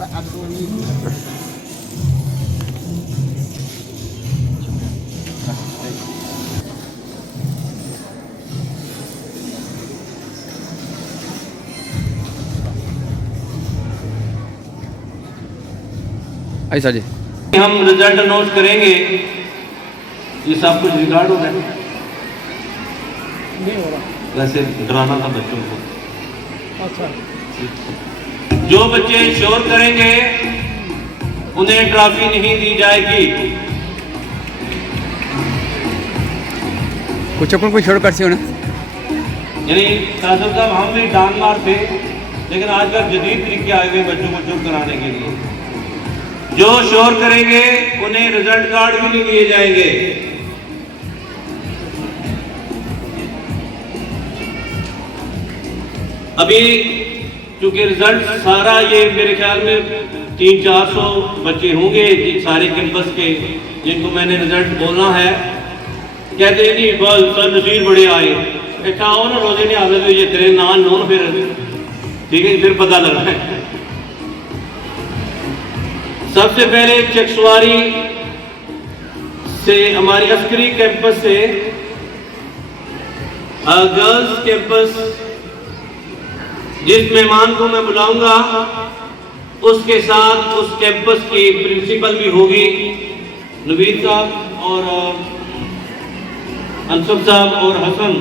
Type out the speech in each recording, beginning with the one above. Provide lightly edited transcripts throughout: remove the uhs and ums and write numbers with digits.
ऐसा जी हम result announce करेंगे, ये सब कुछ रिकॉर्ड हो गया। नहीं हो रहा। वैसे डराना था बच्चों को। अच्छा, जो बच्चे शोर करेंगे उन्हें ट्रॉफी नहीं दी जाएगी। कुछ अपन कोई शोर कर सी हो ना, यानी साहब हम भी डांग मार थे, लेकिन आजकल जदीद तरीके आए हुए बच्चों को चुप कराने के लिए। जो शोर करेंगे उन्हें रिजल्ट कार्ड भी नहीं दिए जाएंगे। अभी क्योंकि रिजल्ट सारा ये मेरे ख्याल में 300-400 बच्चे होंगे सारे कैंपस के, जिनको मैंने रिजल्ट बोलना है। कहते हैं नहीं बस सर नसीर बड़े आए, अच्छा आओ ना रोजे नहीं आवे तो ये तेरे नाम नो फिर ठीक है, फिर पता लग रहा है। सबसे पहले चकसवारी से हमारी अस्करी कैंपस से गर्ल्स कैंपस जिस मेहमान को मैं बुलाऊंगा उसके साथ उस कैंपस की प्रिंसिपल भी होगी, नवीद साहब और अंसुफ साहब और हसन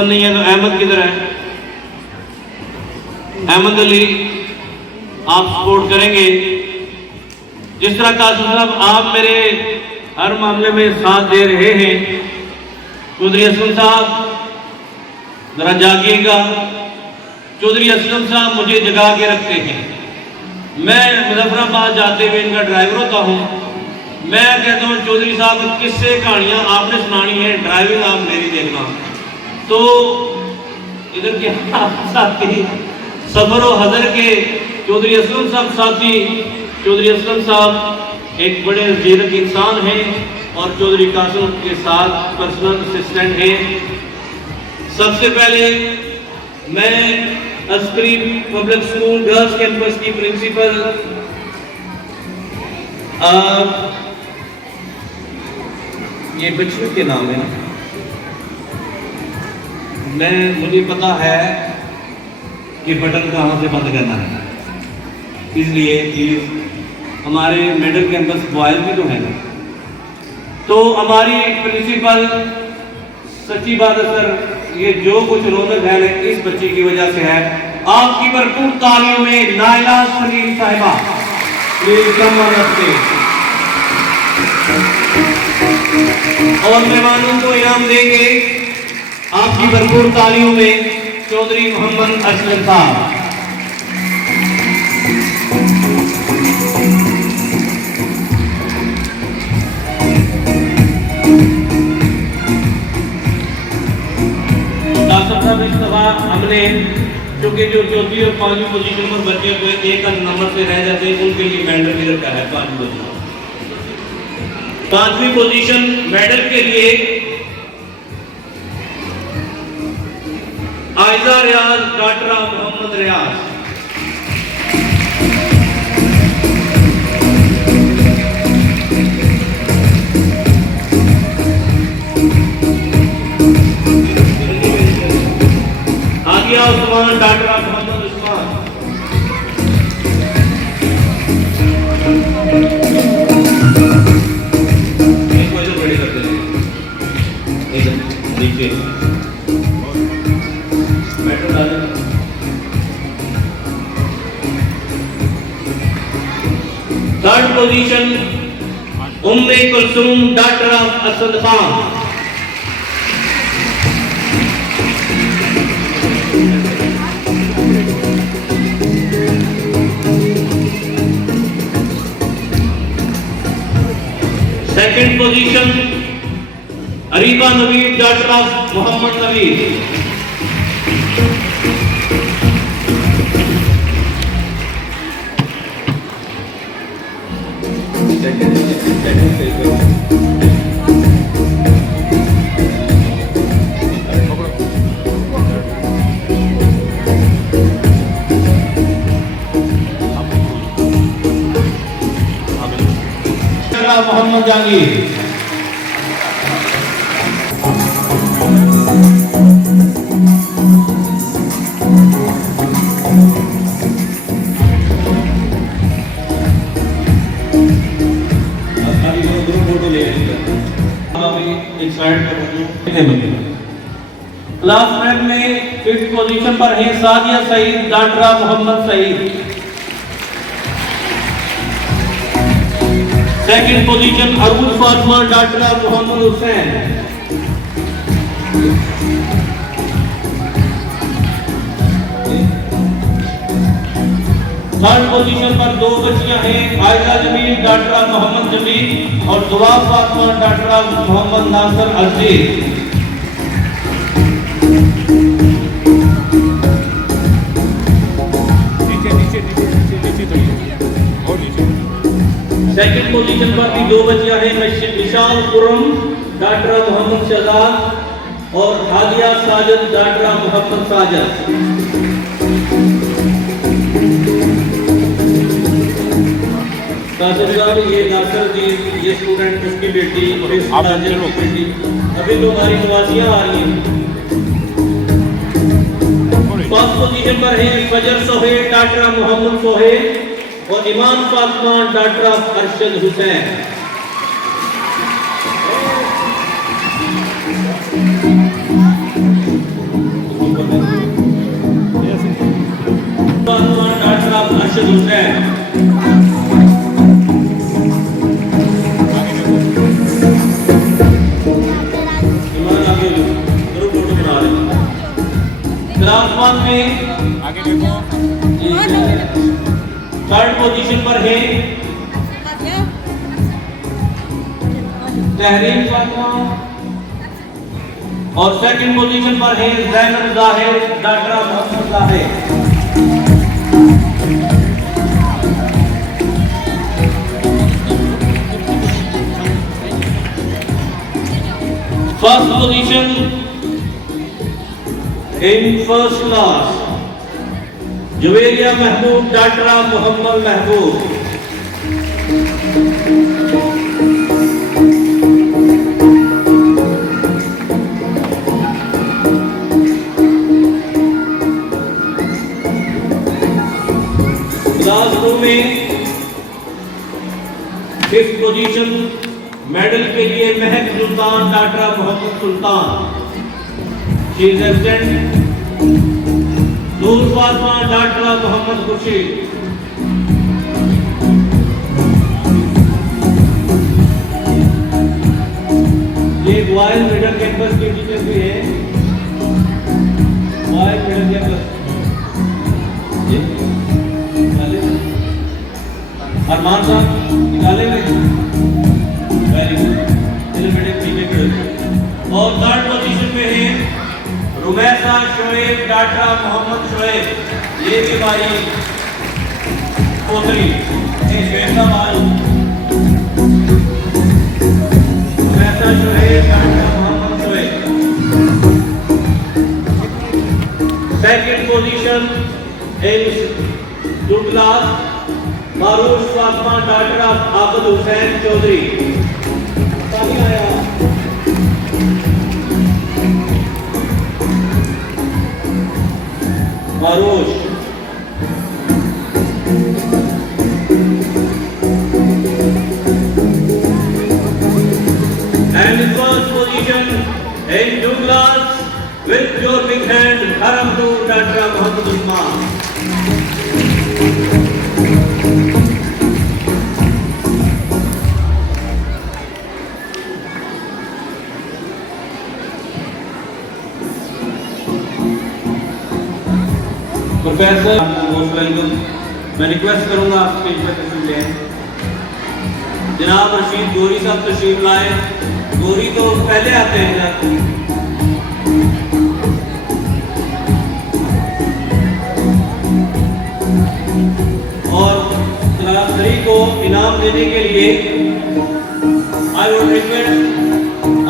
नहीं है तो अहमद किधर है, अहमद अली आप सपोर्ट करेंगे। जिस तरह कासिम साहब आप मेरे हर मामले में साथ दे रहे हैं, चौधरी असलम साहब जरा जागिएगा। चौधरी असलम साहब मुझे जगा के रखते हैं। मैं मुजफ्फराबाद जाते हुए इनका ड्राइवर होता हूँ। मैं कहता हूँ चौधरी साहब किस्से कहानियाँ आपने सुनानी है, ड्राइविंग आप मेरी देखना। तो इधर के साथी सफर व हजर के चौधरी असलम साहब साथी, चौधरी असलम साहब एक बड़े जीरक इंसान हैं और चौधरी कासिम के साथ पर्सनल असिस्टेंट हैं। सबसे पहले मैं Askari public school girls campus की प्रिंसिपल ये बच्चों के नाम है, मुझे पता है कि बटन कहाँ से बंद करना है, इसलिए प्लीज हमारे मिडिल कैंपस बॉयज भी तो है ना। तो हमारी प्रिंसिपल सच्ची बात है सर, ये जो कुछ रौनक है ना इस बच्चे की वजह से है। आपकी भरपूर तालियों में नाइला सलीम साहिबा प्लीज कम रखते और मेहमानों को इनाम देंगे। आपकी भरपूर तालियों में चौधरी मोहम्मद असलम साहब। इस दफा हमने क्योंकि जो चौथी और पांचवी पोजीशन पर बच्चे को एक नंबर से रह जाते हैं उनके लिए मेडल भी रखा है। पांचवी पोजीशन मेडल के लिए आयजा रियाज डाटरा मोहम्मद रियाज। आगिया उस्मान डाटरा मोहम्मद उस्मान। एक वजह बड़ी करते हैं नीचे third position Umme Kulsoom doctor Asad Khan. Second position Areeba Naveed doctor Mohammad Naveed. Doctor Mohammad Jahangir. Last rank में 5th पोजीशन पर है Sadia Saeed daughter Mohammad Saeed. 2nd position Arooj Fatima daughter Mohammad Hussain. 3rd position पर 2 बच्चियां हैं आयजा जमील डाटरा मोहम्मद जमील और दुआ फातिमा डाटरा मोहम्मद नासिर अजीज। सेकंड पोजीशन पर भी 2 बच्चियां हैं विशाल खुरम डाटरा मोहम्मद शहजाद और हादिया साजिद डाटरा मोहम्मद साजिद। ये नासिर जी ये स्टूडेंट उसकी बेटी अभी तो हमारी नवाजियां आ रही हैं। 5th पोजीशन पर है फजर सोहेल डाटरा मोहम्मद सोहेल और ईमान फातिमा डाटरा अरशद हुसैन। फातिमा डाटरा अरशद हुसैन। क्लास 1 में आगे देखो 3rd पोजीशन पर है तहरीर फातिमा और 2nd पोजीशन पर है ज़ैनब ज़ाहिर daughter of Mohammad Zahir. First position in first class Juveria Mehboob daughter of Mohammad Mehboob. Class 2 में 5th पोजीशन मेडल के लिए Mehak Sultan daughter Mohammad Sultan. She is absent. Noor Fatima daughter Mohammad Khurshid. ये बॉयज मिडिल कैंपस के टीचर भी है। Boys middle campus Arman sahab निकाले गए। Very good. और 3rd पोजीशन में है रुमैसा शोएब डाटरा मोहम्मद शोएब। ये भी हमारी पोतरी श्वेता माल Rumaisa Shoaib daughter Mohammad Shoaib. 2nd position in Douglas Maroof Fatima daughter Abad Hussain Chaudhary. Maroof and in first position in Douglas with your big hand Haramdur Datra Muhammad Usman. Professor most welcome. मैं रिक्वेस्ट करूंगा आप स्टेज पर तशरीफ लें। जनाब रशीद गोरी साहब तशरीफ लाए। गोरी तो पहले आते हैं ना। और क्लास 3 को इनाम देने के लिए आई वुड रिक्वेस्ट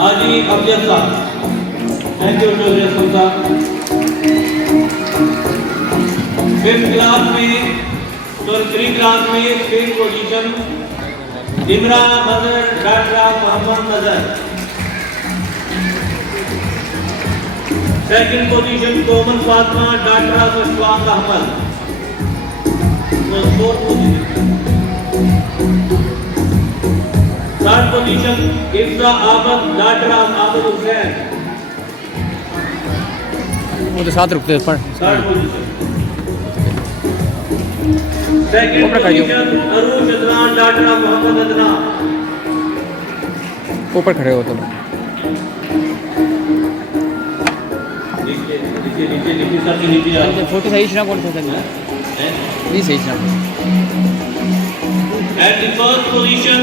हाजी अफजल साहब। थैंक यू चौधरी असलम साहब। 5th क्लास में तो 3 क्लास में 3 पोजीशन इमरान मदर daughter Mohammad Nazar. Second position Komal Fatima daughter Ashfaq Ahmed. Third position Ifza Abad daughter Abad Hussain. वो तो साथ रुकते हैं पर third position. Second position Arooj Adnan daughter Mohammad Adnan. ऊपर खड़े हो तो नीचे नीचे नीचे नीचे सर के नीचे आओ। फोटो सही ना कौन सा नहीं सही ना At the first position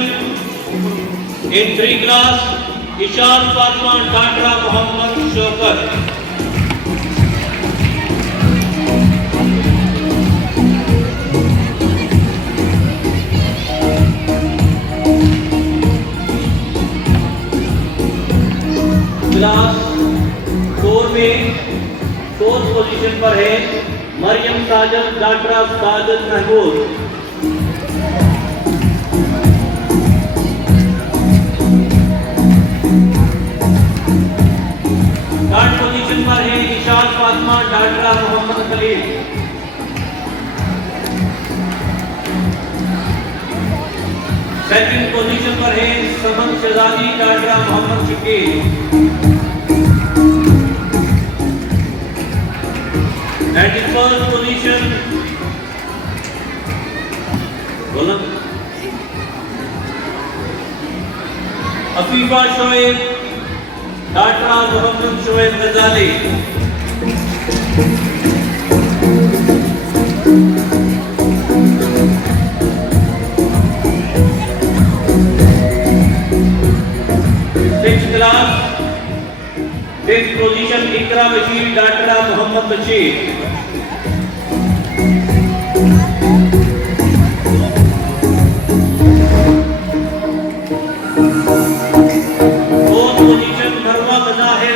in 3 class, Ishaq Fatma Datra Muhammad Shokar. Class 4 में 4th पोजीशन पर है मरियम साजद डाटरा साजद महबूब। थर्ड पोजीशन पर है इशाद Fatima daughter Mohammad Khalil. Second position पर है समन शहजादी डाटरा Mohammad Shakeel. At the first position, बोला Afifa Shoaib daughter Mohammad Shoaib Ghazali. Six class 5th position Iqra Bashir daughter Mohammad Bashir.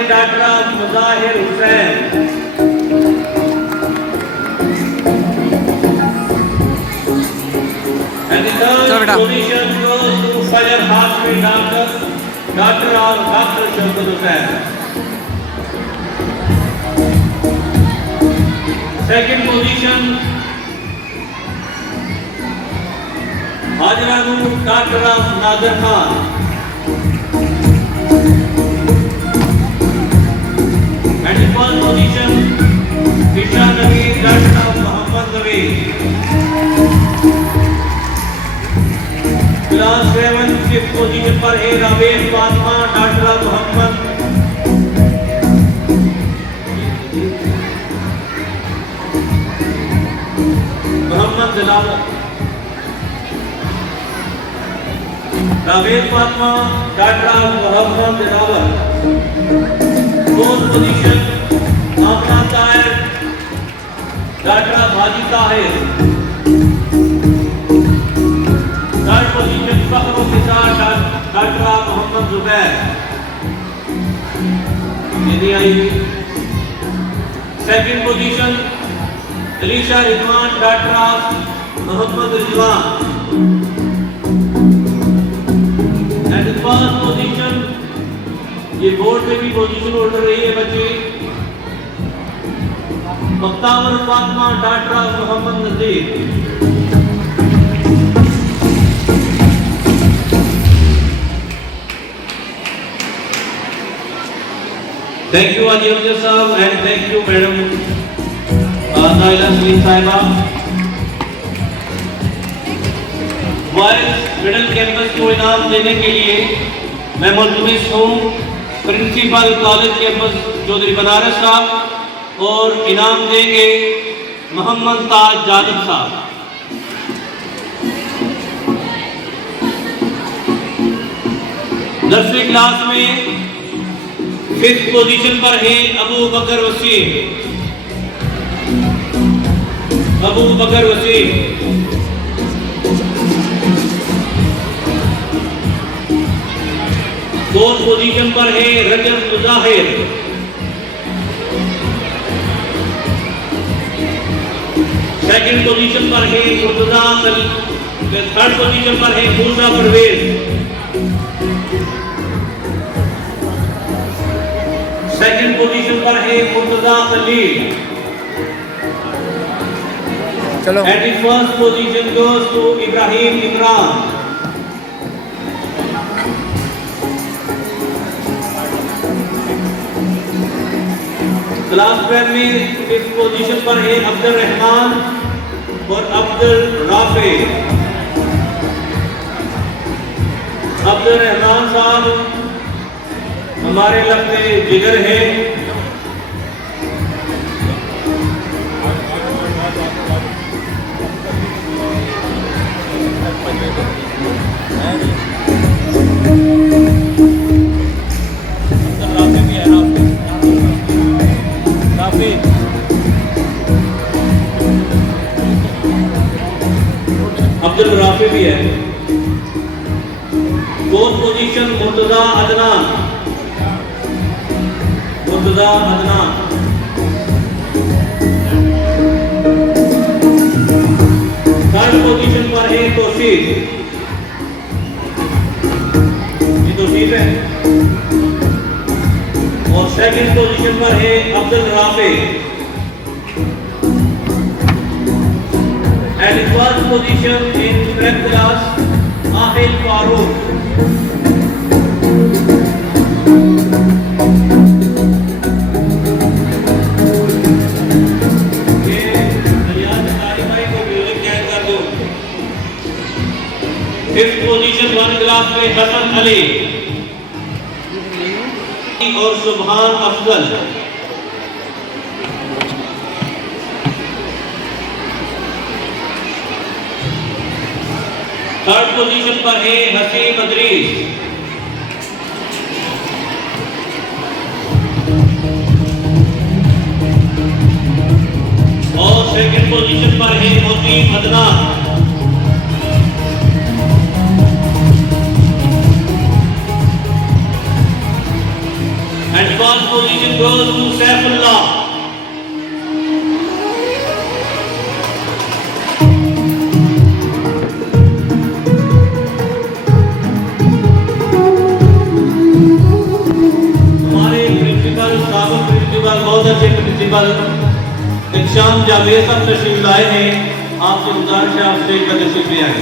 Daughter Mujahir Hussain. And the third position goes to Fajr Hashmi Doctor Shaukat Hussain। Second position Hajra Nur Dr. Nader Khan। And the first position, Isha Naveed Dr. Muhammad Naveed। Class 7 6th position पर है Raveed Fatima daughter Mohammad Dilawar. Raveed Fatima daughter Mohammad Dilawar. Fourth position Amna Tahir daughter भाजी Tahir. Third position Fakhrul Nisar daughter Mohammad Zubair. यदि आई second position Alisha Rizwan daughter Mohammad Rizwan. And first position ये board में भी position order रही है बच्चे Mukhtar Fatima daughter Mohammad Nazir. Thank you आजी Afzal sahab and thank you madam Naila Saleem sahiba. Boys middle campus को इनाम देने के लिए मैं मुल्तमिस हूँ principal college campus Chaudhary Banaras साहब और इनाम देंगे मोहम्मद ताज जादव साहब। दसवीं क्लास में 5th पोजीशन पर है अबू बकर वसीम। अबू बकर वसीम। फोर्थ पोजीशन पर है रजब मुजाहिर। सेकंड पोजीशन पर है मुर्तजा, थर्ड पोजीशन पर है मूसा परवेज। सेकंड पोजीशन पर है मुर्तजा खलील। चलो and the first position goes to Ibrahim Imran. Class 12 में इस पोजीशन पर है अब्दुल रहमान और अब्दुल राफे। अब्दुल रहमान साहब हमारे लफ्ज़े जिगर है। अब्दुल राफी भी है। Fourth position Murtaza Adnan. Murtaza Adnan. Third position पर है तौसीफ। ये तौसीफ है। और सेकंड पोजीशन पर है Abdul Rafi. And in first position in prep class, Ahil Farooq. ये रियाज कारी भाई को म्यूजिक ऐड कर दो। फिफ्थ पोजीशन वन क्लास में हसन अली और सुभान अफजल। थर्ड पोजीशन पर है हसीम अदरीस। और सेकंड पोजीशन पर है Moteen Adnan. And first position goes to Saifullah. बहुत अच्छे प्रिंसिपल इक्शाम जावेद साहब तशरीफ लाए हैं। आपसे गुजारिश है आप स्टेज पर तशरीफ ले आए।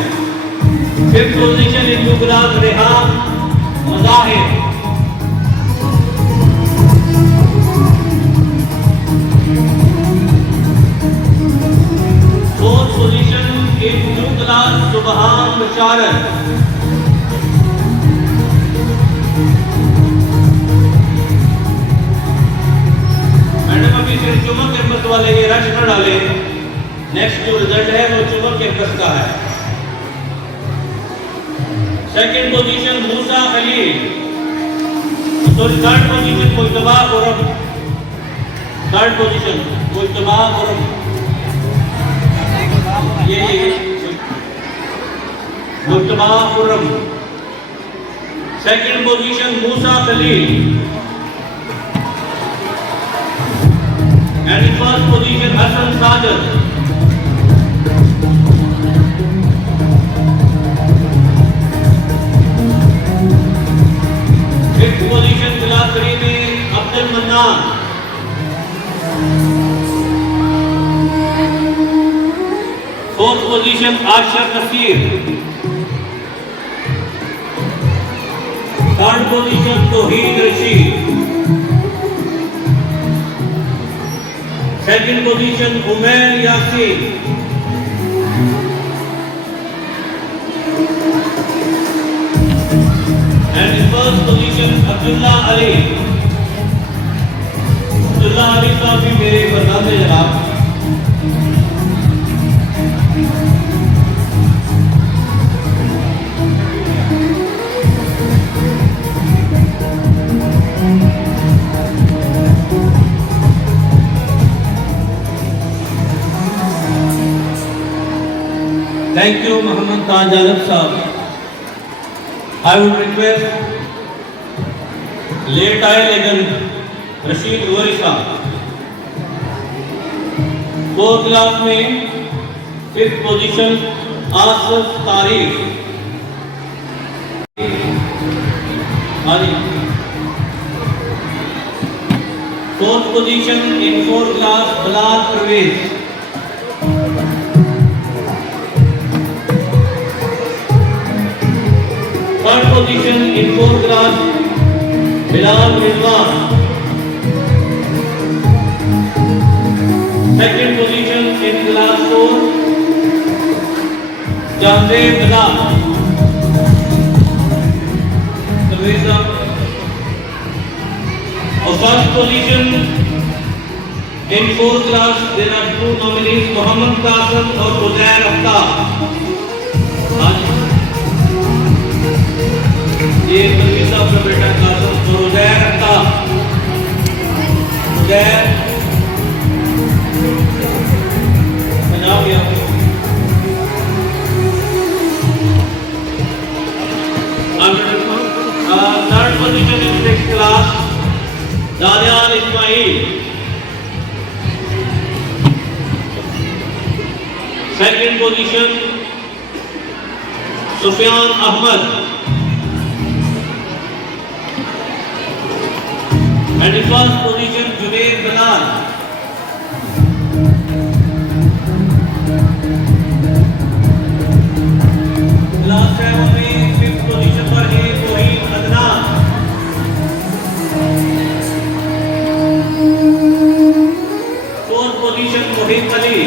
Fifth position in class Rehan Mazahir. Fourth position in class सुबहान मुशारफ। अभी फिर चुमक कैंपस वाले ये रश न डाले। नेक्स्ट जो रिजल्ट है वो चुमक कैंपस का है। Second position Moosa Khalil. Sorry third position Mujtaba Khurram. Third position Mujtaba Khurram. ये Mujtaba Khurram. Second position Moosa Khalil. And in first position Hassan Sajid. Fifth position class 3 में Abdul Mannan. Fourth position Asha Naseer. Third position Tauheed Rashid. Second position Umair Yasin. And in first position Abdullah Ali. Abdullah Ali sahab भी मेरे बरदान से जनाब। Thank you, Mohammed Taj Alam Sahab. I would request late आए लेकिन रशीद गोरी साहब। Fourth class में फिफ्थ पोजीशन आसफ तारीख। हाँ जी। Fourth position in 4 class Bilal Parvez. Third position in 4 class Bilal Rizwan. Second position in class 4 जानदेव बिलाल। और first position in 4 class there are 2 nominees Mohammad Qasim और उजैर अख्तर। ये तनवीर साहब का बेटा कासिम और उजैर अख्तर। उजैर पंजाब गया। Third position in 6th class Daniyal Ismail. Second position Sufiyan Ahmed. And first position Junaid Bilal. Class 7 में 5th पोजीशन पर है Tauheed Adnan. Fourth position Mohit Ali.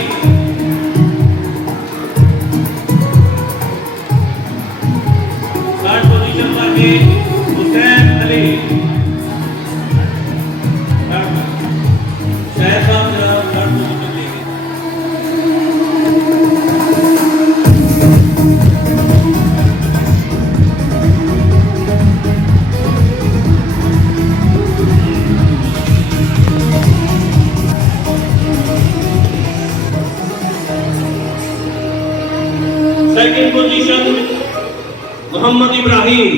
Third position पर है हुसैन अली। शायद साहब थर्ड पोजीशन लेंगे। Second position Mohammad Ibrahim.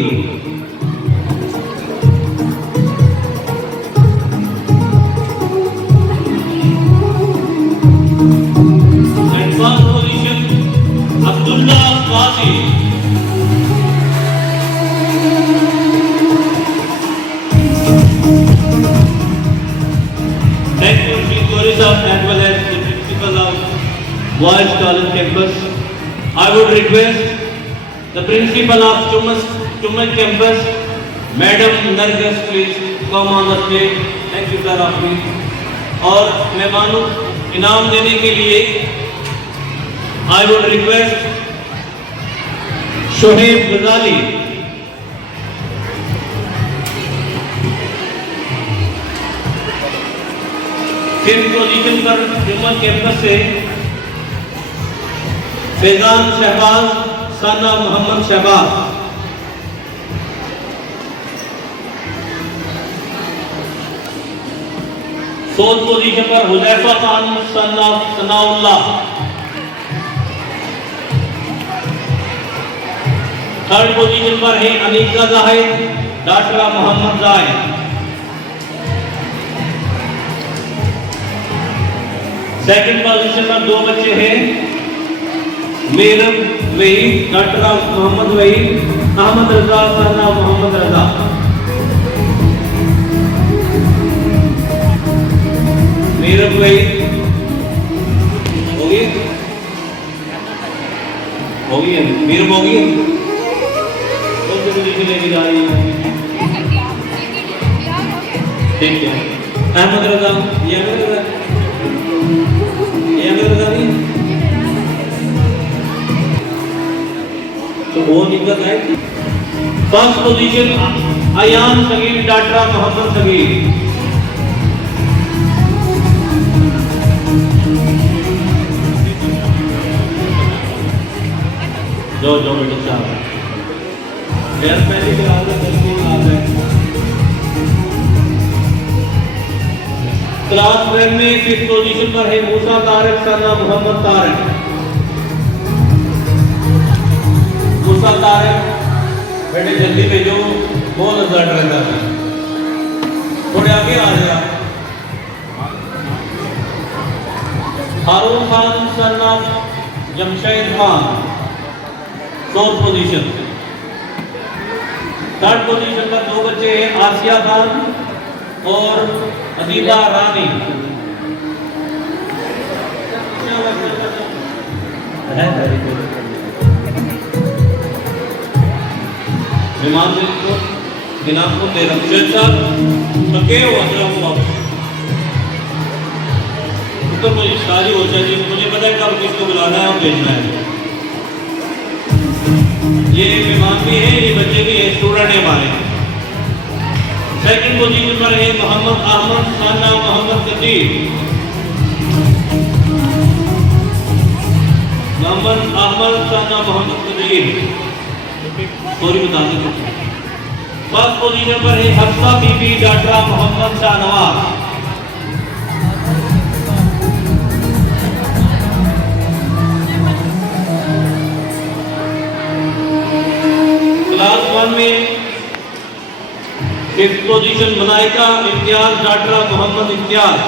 And first position Abdullah Qazi. Thank you, Shri Tourism, as well as the principal of Boys College campus. I would request the principal of Chumad campus, Madam Nargis, please come on the stage. Thank you, sir, आपकी। और मेहमानों इनाम देने के लिए I would request Shoaib गजाली। Fifth position पर चुमद कैंपस से Faizan Shahbaz son of Mohammad Shahbaz. Fourth position पर Huzaifa Khan son of Sanaullah. Third position पर है Anika Zahid doctor Mohammad Zahid. Second position पर 2 बच्चे हैं मेरम वही डॉक्टर मोहम्मद वही अहमद रजा साना मोहम्मद रजा। मेरम वही होगी मेरम होगी कौन सी पोजीशन लेके जा रही है? ठीक है अहमद रजा ये अहमद रजा नहीं तो वो दिक्कत है। First position Ayan Sagheer doctor Mohammad Sagheer. जो बेटे साहब गैर पहले के आगे बिल्कुल आ गए। क्लास 12 में 5th पोजीशन पर है मूसा तारिक साना मोहम्मद तारिक। मूसा तारिक बेटे जल्दी भेजो बहुत अलर्ट रहता है। थोड़े आगे आ जाओ। Haroon Khan son of Jamshed Khan, 4th position. 3rd position पर 2 बच्चे हैं, आसिया खान और अदीबा रानी। विमान को दिनांक को दे रमशेद साहब थके हो अंदर वापस तो मुझे शादी हो चाहिए, मुझे पता है कब किसको बुलाना है और भेजना है। ये विमान भी है, ये बच्चे भी है, स्टूडेंट है हमारे। 2nd पोजीशन पर है मोहम्मद अहमद साना मोहम्मद कदीर। मोहम्मद अहमद साना मोहम्मद कदीर थोड़ी बता दें। 1st पोजीशन पर है हफ्सा बीबी डाटा मोहम्मद शाहनवाज। क्लास 1 में 5th position Malaika Imtiaz daughter Mohammad Imtiaz.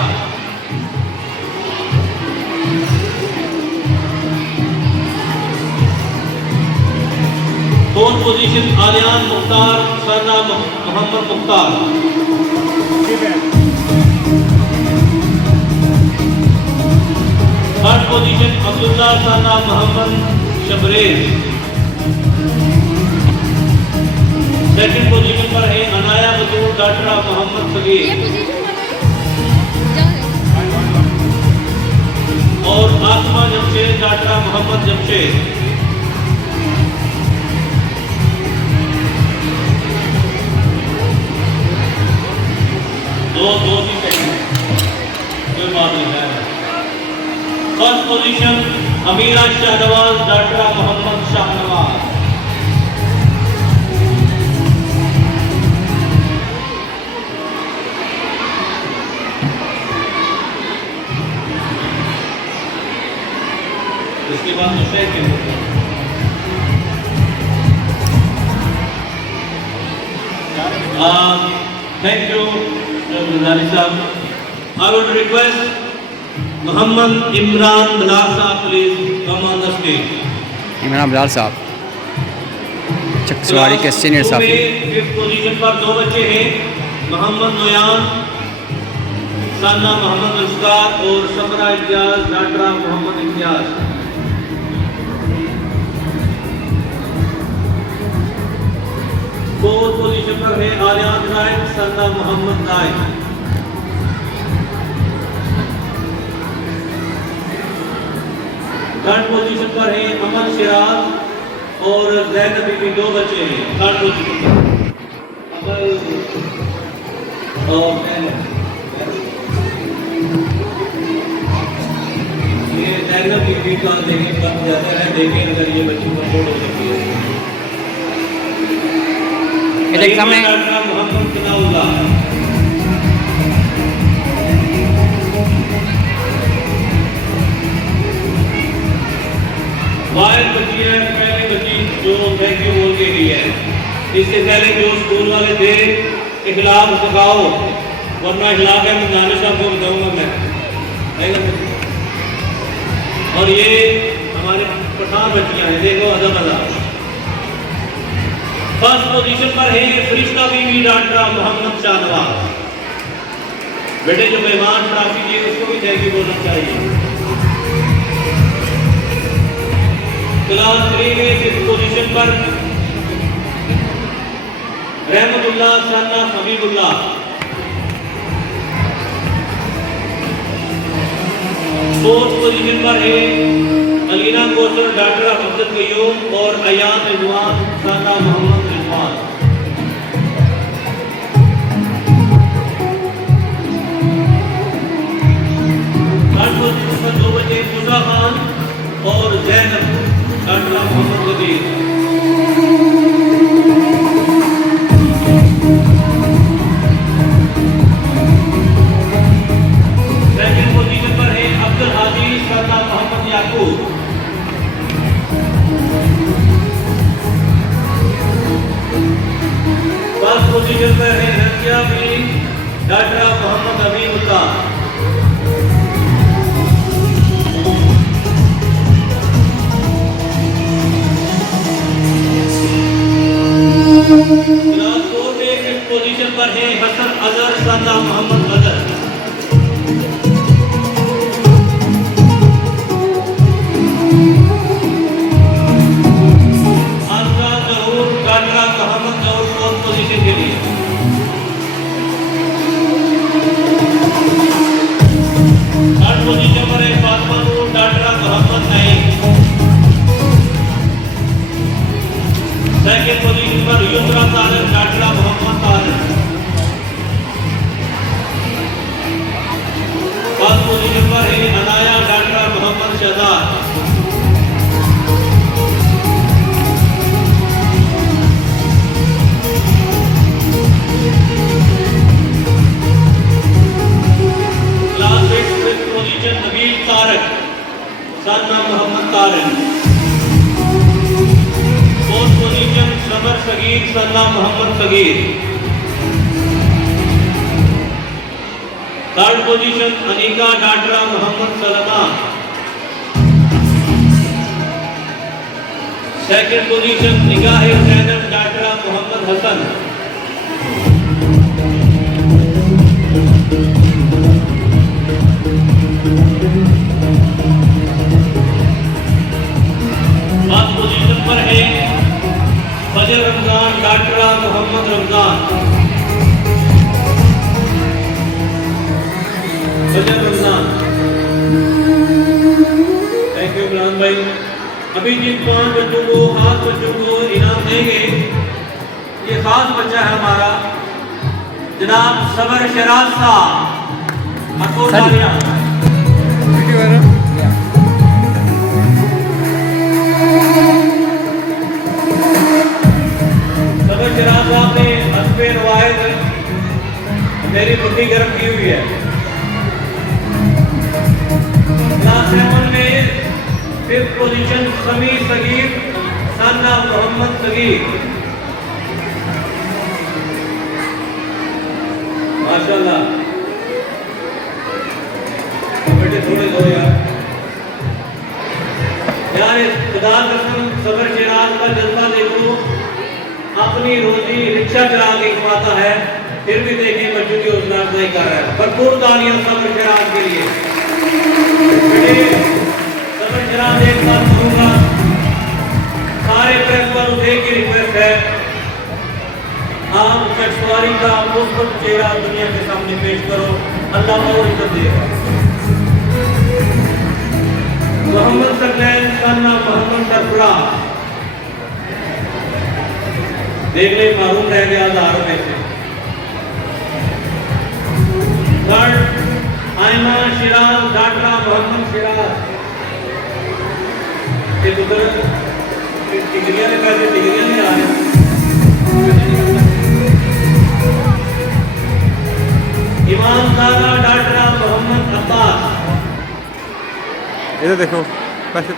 4th position Aryan Mukhtar son of Mohammad Mukhtar. 3rd position Abdullah son of Mohammad Shabrez. 2nd position पर है अनाया बतूर डाटा मोहम्मद सगीर। और आसमा जमशेद डाटा मोहम्मद जमशेद। दो भी सही है, कोई बात नहीं है। 1st position Amira Shahnawaz daughter Mohammad Shahnawaz. इसके बाद दूसरे के थैंक यू गुजारी साहब। आई वुड रिक्वेस्ट मोहम्मद इमरान बिलाल साहब please come on the stage. Imran Bilal साहब चकसवाड़ी के सीनियर साथी। 5th पोजीशन पर 2 बच्चे हैं, मोहम्मद नोयान साना मोहम्मद रुस्कार और Samra Imtiaz daughter Mohammad Imtiaz. 4th position पर है Aryan Nayak son of Mohammad Nayak. 3rd position पर है अमन सिराज और जैनब बीबी। 2 बच्चे हैं 3rd पोजीशन पर, अमल और ये जैनब बीबी का देखें कब जाता है, देखें अगर ये बच्चों का फोटो देखिए। मोहम्मद किनाउल्लाह। वायद बच्ची है, पहली बच्ची जो थैंक यू बोल के गई है। इससे पहले जो स्कूल वाले थे इखलाक सिखाओ, वरना इखलाक है मैं नानी साहब को बताऊंगा मैं। और ये हमारे पठान बच्चियां हैं, देखो अदब अदा। 1st पोजीशन पर है फरिश्ता बीबी डाटा मोहम्मद शाहनवाज। बेटे जो मेहमान ट्रॉफी दिए उसको भी थैंक यू बोलना चाहिए। क्लास 3 में 5th पोजीशन पर रहमतुल्लाह साना हबीबुल्लाह। 4th पोजीशन पर है अलीना कोसर डॉक्टर अब्दुल कयूम और Ayan Rizwan son of Mohammad Rizwan. 3rd position पर 2 बच्चे मुसा खान और Zainab daughter Mohammad Kabir. 2nd position पर है Abdul Haji son of Mohammad Yaqub. 1st position पर है रजिया बीन डॉक्टर मोहम्मद हबीबुल्लाह। 4th सालन daughter Mohammad Tariq. First position पर है Anaya daughter Mohammad Shahzad. Class 6 fifth position Nabeel Tariq son of Mohammad Tariq. Fourth position summer Sagheer son of Mohammad Sagheer. Third position Anika daughter Mohammad Salman. Second position Nigah Zainab daughter Mohammad Hasan. First position पर है फजर रमजान डाटरा मोहम्मद रमजान। फजर रमजान, थैंक यू इमरान भाई। अभी जिन 5 बच्चों को, खास बच्चों को इनाम देंगे, ये खास बच्चा है हमारा जनाब सबर शराज साहब। सबर शराज साहब ने हस्बे रवायत मेरी बुद्धि गर्म की हुई है। क्लास 7 में fifth position Sameer Sagheer son of Mohammad Sagheer. माशाल्लाह बेटे थोड़े लो यार खुदा कसम सबर शराज का जज्बा देखो। अपनी रोजी रिक्शा चला के कमाता है, फिर भी देखिए बच्चों की हौसला अफजाई कर रहा है। भरपूर तालियां सबर शराज के लिए। बेटे सबर शराज एक बात कहूंगा, सारे प्रेस वालों से एक ही रिक्वेस्ट है, आप कश्मीरी का मुस्बत चेहरा दुनिया के सामने पेश करो, अल्लाह और इज्जत देगा। Mohammad Saqlain son of Mohammad Sarfaraz. देख ले मालूम रह गया 1000 रुपए से। थर्ड आयना शिराज डाटरा मोहम्मद शिराज। एक उधर डिग्रियां लगा के डिग्रियां नहीं आ रही। इमाम सारा डाटरा मोहम्मद अब्बास। इधर देखो पैसे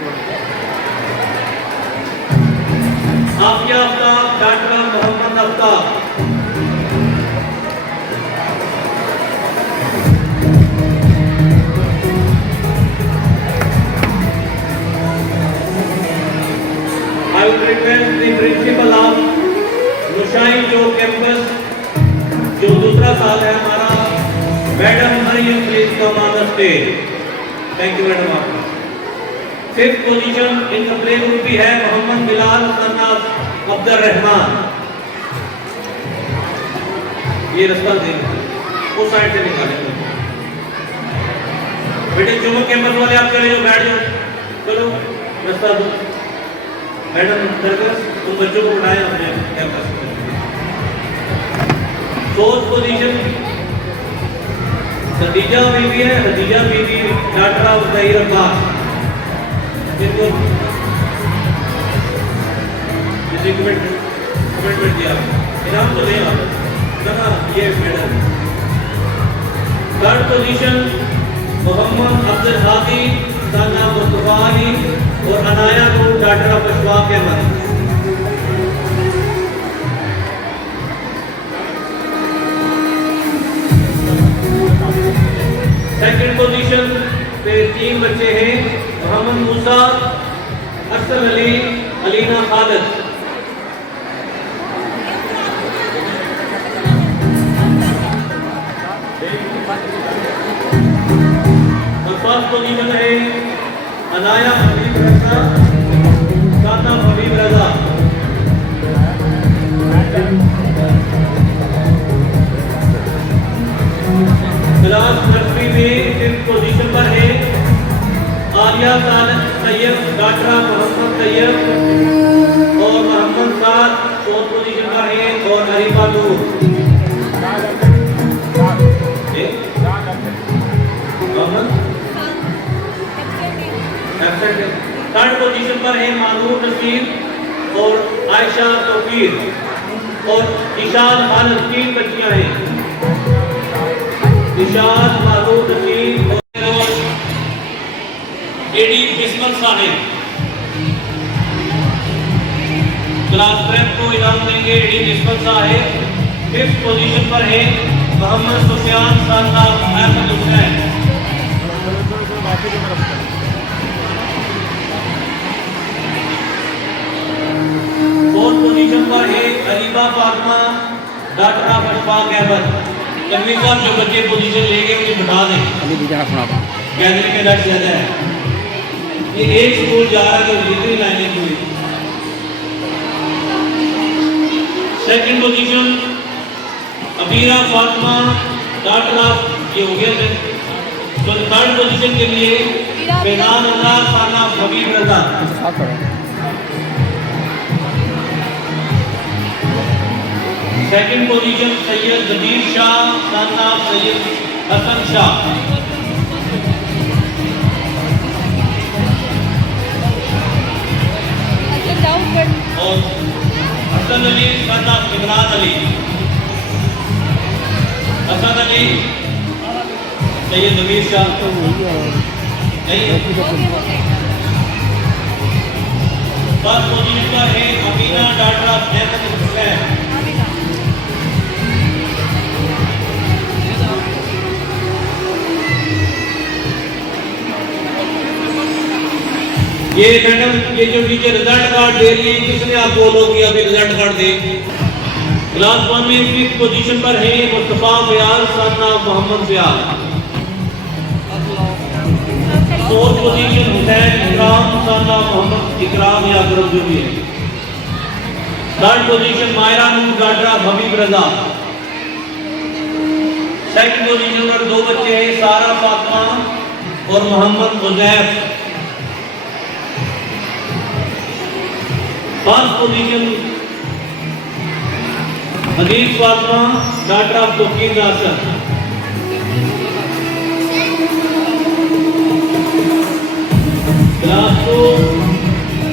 आपके Aftab डाटरा Mohammad Aftab. I would request the principal of नुशाई जो कैंपस जो दूसरा साल है हमारा, madam Mariam please come on the stage. Thank you madam. आप fifth position in the play group भी है मोहम्मद बिलाल सन ऑफ अब्दुल रहमान। ये रास्ता देंगे उस साइड से निकालेंगे। बेटे जुम्मन कैंपस वाले आप चले जाओ, बैठ जाओ, चलो रास्ता दो। मैडम दरगस तुम बच्चों को उठाए अपने कैंपस में। फोर्थ पोजीशन खदीजा बीबी है, खदीजा बीबी डाटरा उज़ैर अब्बास। देखो ये कमेंट दिया, इनाम तो नहीं आता ना, ये medal. Third position Mohammad Abdul Hadi son of Mustafa Ali और अनाया को daughter of Ashfaq Ahmed. Second position पे 3 बच्चे हैं, मोहम्मद मूसा, अरसल अली, अलीना खालिद। फर्स्ट पोजीशन है अनाया हबीब रजा, साना हबीब रजा। क्लास 10वीं में 5th पोजीशन पर है आलिया तैयब डाटरा मोहम्मद तैयब और मोहम्मद साद। 4th पोजीशन पर है मानूर नसीर और आयशा तौकीर और ईशान खान 3 बच्चियां हैं। ईशान मानूर नसीर और एडी किस्मत साहिब क्लास प्रेप को इनाम देंगे। एडी किस्मत साहिब 5th पोजीशन पर है। मोहम्मद सुफियान साहब अहमद हुसैन। 4th पोजीशन पर है अलीबा फातिमा डॉक्टर ऑफ अशफाक अहमद। तनवीर साहब जो बच्चे पोजीशन ले गए उन्हें बिठा दें। गैदरिंग में रश ज्यादा है। ये एक स्कूल जा रहा है तो जितनी लाइनें हुई। 2nd position Abira Fatima daughter of ये हो गया। तो 3rd पोजीशन के लिए फैजान अल्लाह खाना हबीब रजा। 2nd पोजीशन सैयद जबीर शाह खाना सैयद हसन शाह। और हसन अली खाना इमरान अली। हसन अली सैयद जबीर शाह नहीं। 1st पोजीशन पर है अमीना डॉक्टर ऑफ अहमद हुसैन। ये मैडम ये जो टीचर रिजल्ट कार्ड दे रही है किसने आपको बोलो कि अभी रिजल्ट कार्ड दे। क्लास 1 में 5th पोजीशन पर है मुस्तफा फयाज सन्ना मोहम्मद फयाज। 4th पोजीशन हुसैन इकराम सन्ना मोहम्मद इकराम या अकरम जो भी है। 3rd position Myra Noor doctor of Habib Raza. 2nd position पर 2 बच्चे हैं सारा फातिमा और Mohammad उजैफ। 1st position Hadees Fatima daughter of Tauqeer Nasir.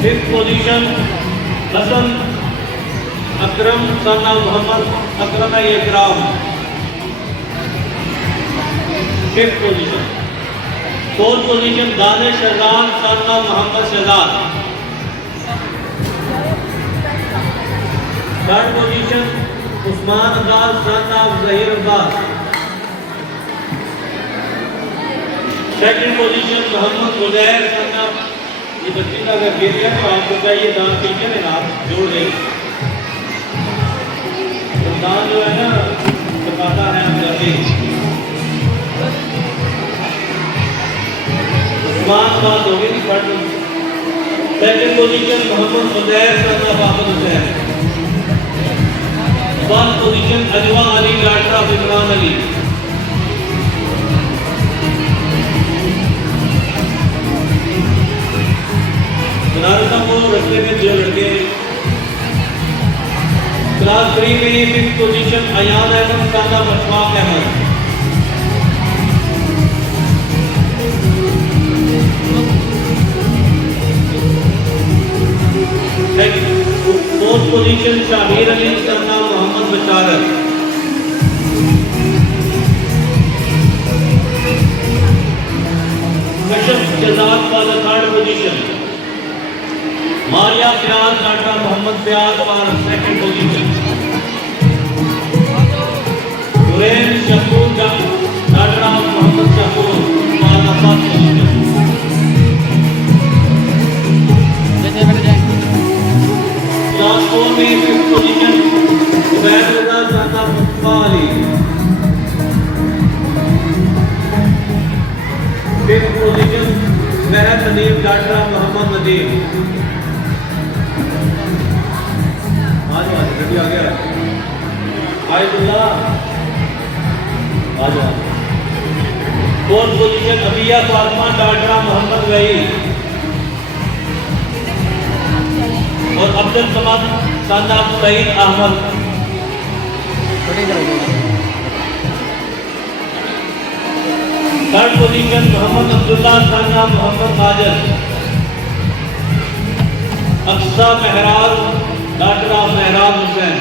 5th position Hasan Akram son of Mohammad Akram Ikram. 5th position. 4th position Danish Shahzad son of Mohammad Shahzad. 3rd position Usman Abbas son of Zaheer Abbas. 2nd position Mohammad Uzair son of. ये बच्ची का अगर गिर गया तो आपको चाहिए दान टीचर है ना आप जोड़ दें। तो दान जो है ना बताता है आप जल्दी। उस्मान बात हो गई। 2nd position Mohammad Uzair son of Babar Hussain. 1st position Ajwa Ali daughter of Imran Ali. बनारसा को रस्ते में जो लड़के क्लास 3 में 5th पोजीशन अयान अहमद सादा Ashfaq Ahmed. 4th position Shahir Ali son of Mohammad Basharat. 3rd position Maria Fayaz daughter Mohammad Fayaz और 2nd position Hurain Shafoor daughter Mohammad Shafoor और 4th पोजीशन। क्लास 4 में 5th position Ubaid Raza son of Mustafa Ali. 5th position Mehar Nadeem daughter Mohammad Nadeem. आज रेडी आ गया आयतुल्ला आ जाओ। 4th position Abiya Fatima doctor Mohammad वही और Abdul Samad son of Saeed Ahmed. 3rd position Mohammad Abdullah son of Mohammad Majid. Aqsa Mehraj daughter of Mehraj Hussain.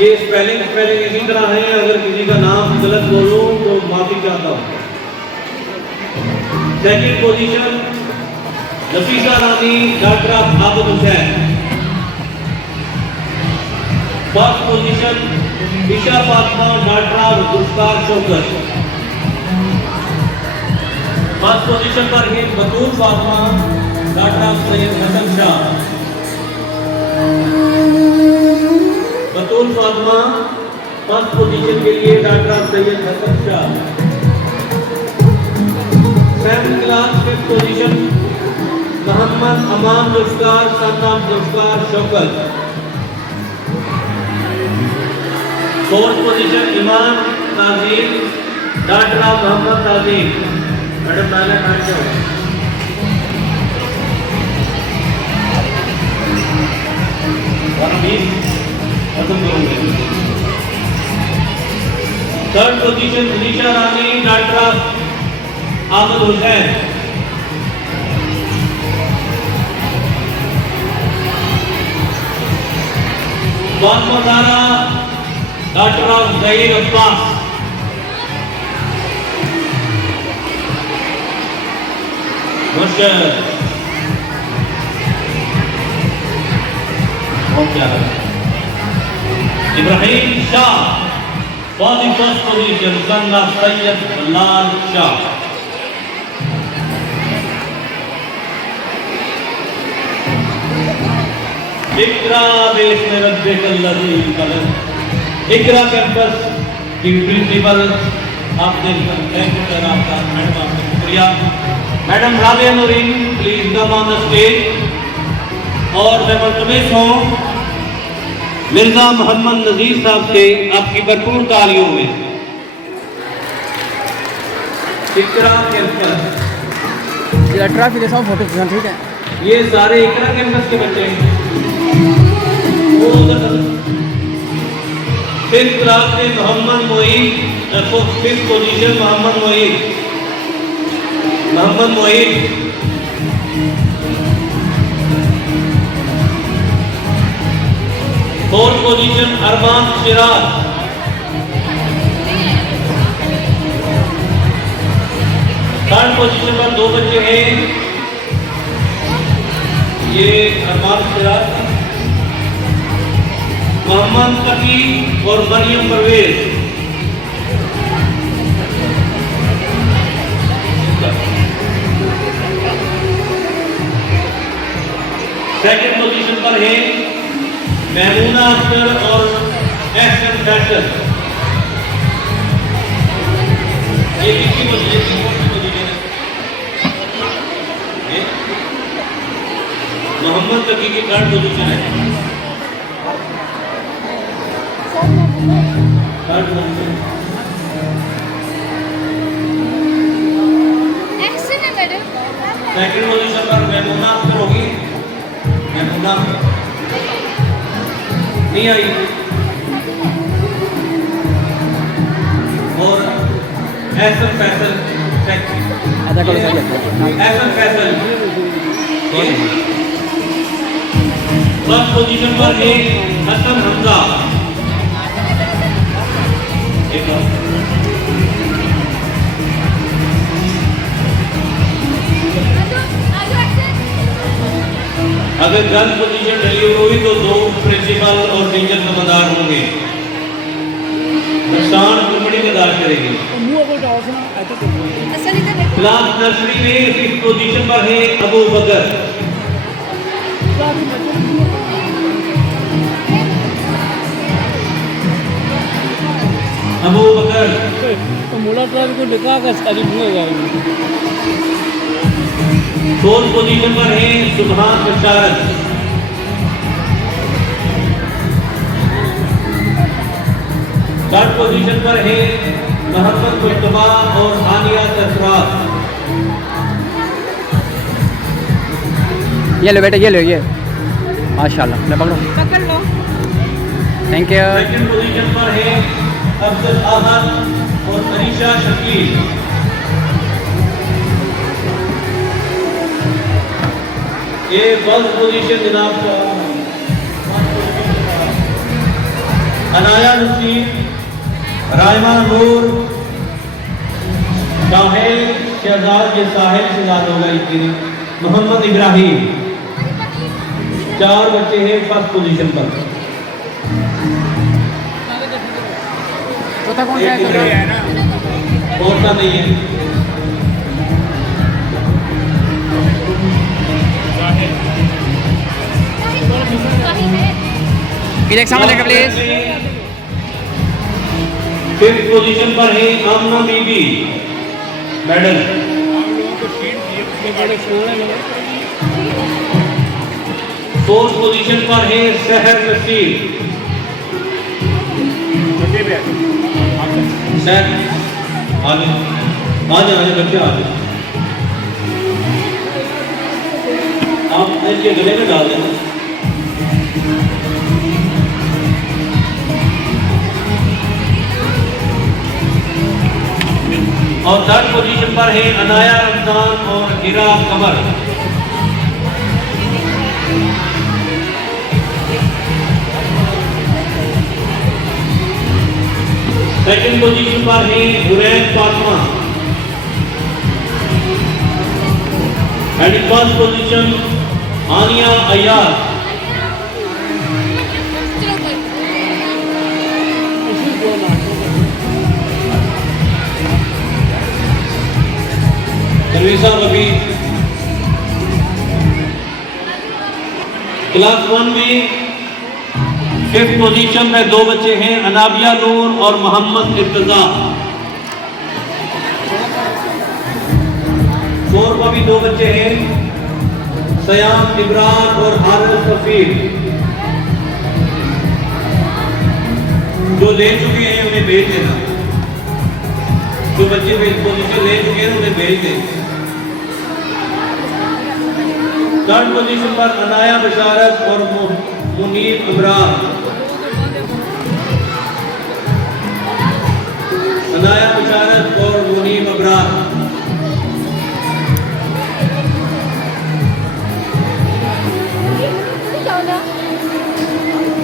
ये स्पेलिंग इसी तरह है, अगर किसी का नाम गलत बोलूं तो माफी चाहता हूं। Second position Nafisa Rani daughter of Abid Hussain. First position Isha Fatima daughter of Zulfiqar Shaukat. First position पर ही Batool Fatima daughter of Syed Hasan Shah. Batool Fatima first position के लिए daughter of Syed Hasan Shah. Second class fifth position Mohammad Aman Zulfiqar son of Zulfiqar Shaukat. Fourth position Imam Tazeem daughter of Mohammad Tazeem. Madam नाले बैठ जाओ। Third position Manisha Rani daughter of Abid Hussain. Fatima Zahra daughter of Zaheer Abbas. Ibrahim Shah for the first position son of Syed Lal Shah. इकरा बिस्मि रब्बिकल लज़ी खलक़। इकरा कैंपस की प्रिंसिपल आपने थैंक यू सर, आपका मैडम आपका शुक्रिया। Madam Rabia Noreen please come on the stage. और मैं मुल्तमिस हूँ मिर्जा मोहम्मद नजीर साहब से आपकी भरपूर तालियों में। इकरा कैंपस ये ट्रैफिक के साथ फोटो खींचना, ठीक है? ये सारे इकरा कैंपस के बच्चे हैं। फिफ्थ क्लास में Mohammad Moid, fifth position Mohammad Moid. Fourth position Arman Siraj. Third position पर दो बच्चे हैं, ये अरमान सिराज, मोहम्मद तकी और मरियम परवेज। सेकंड पोजीशन पर है महमूना अख्तर और एहसन फैसल। ये किसकी पोजीशन है? मोहम्मद तकी की थर्ड पोजीशन है। थर्ड पोजीशन एक्शन है मैडम। सेकंड पोजीशन पर महमूना अख्तर होगी। महमूना नहीं आई। और एहसन फैसल। एहसन फैसल फर्स्ट पोजीशन पर है हसन हमजा। अगर गर्ल्स पोजीशन डिलीवर हुई तो दो प्रिंसिपल और टीचर जिम्मेदार होंगे। नुकसान कुमड़ी बर्दाश्त करेगी। क्लास नर्सरी में फिफ्थ पोजीशन पर है अबू बकर। अबू बकर को लिखा कर सारी फोर्थ पोजीशन पर है सुभान बशारत। थर्ड पोजीशन पर है मोहम्मद मुस्तफा और हानिया सरफराज। ये लो बेटा, ये लो, ये माशाल्लाह। ले पकड़ो, पकड़ लो। Thank you. सेकंड पोजीशन पर है अफजल अहमद और अनीशा शकील। ये फर्स्ट पोजीशन जनाब अनाया नसीम, रायमा नूर, साहिल शहजाद, ये साहिल शहजाद होगा इसकी, मोहम्मद इब्राहिम, 4 बच्चे हैं फर्स्ट पोजीशन पर। चौथा कौन सा है? चौथा नहीं है। एक सामने देखा प्लीज। फिफ्थ पोजीशन पर है आमना बीबी, मेडल। फोर्थ पोजीशन पर है सहर नसीर, आगे आगे बच्चे आगे, आप इसके गले में डाल देना। और थर्ड पोजीशन पर है अनाया रमजान और हिरा कमर। सेकंड पोजीशन पर है Hurain Fatima and first position Aniya Ayaz. साहब अभी क्लास 1 में फिफ्थ पोजीशन में 2 बच्चे हैं, अनाबिया नूर और मोहम्मद इर्तजा। 4 पर भी 2 बच्चे हैं, सयाम इमरान और हारिस सफीर। जो ले चुके हैं उन्हें भेज देना, जो बच्चे पोजीशन ले चुके हैं उन्हें भेज देना। थर्ड पोजीशन पर अनाया बशारत और मुनीर इब्रार। अनाया बशारत और मुनीर इब्रार।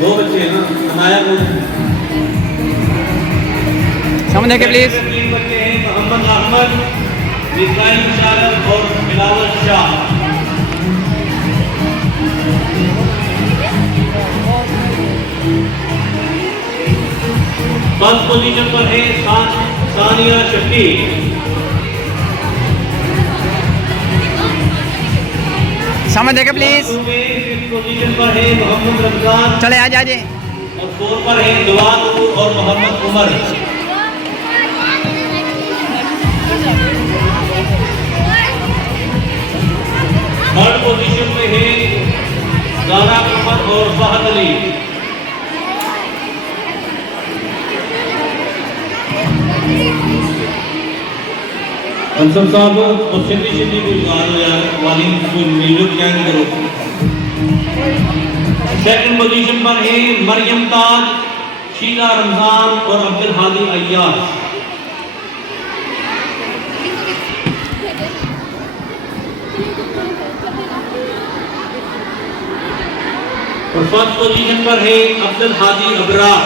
दो बच्चे हैं ना, अनाया को सामने के प्लीज। 3 बच्चे हैं, मोहम्मद अहमद, इस्माइल बशारत और बिलावल शाह। फर्स्ट पोजीशन पर है सानिया शकील। सामने देखे प्लीज। फिफ्थ पोजीशन पर है मोहम्मद रमजान, चले आ जाइए। और 4 पर है दुआ नूर और मोहम्मद उमर। थर्ड पोजीशन में है ज़ारा अहमद और फहद अली। अंसर साहब और सिंधी कोई गानो यार वाली कोई म्यूजिक चैन करो। सेकंड पोजीशन पर है मरियम ताज, शीला रमजान और अब्दुल हादी अय्याज। और फर्स्ट पोजीशन पर है अब्दुल हादी अबरार।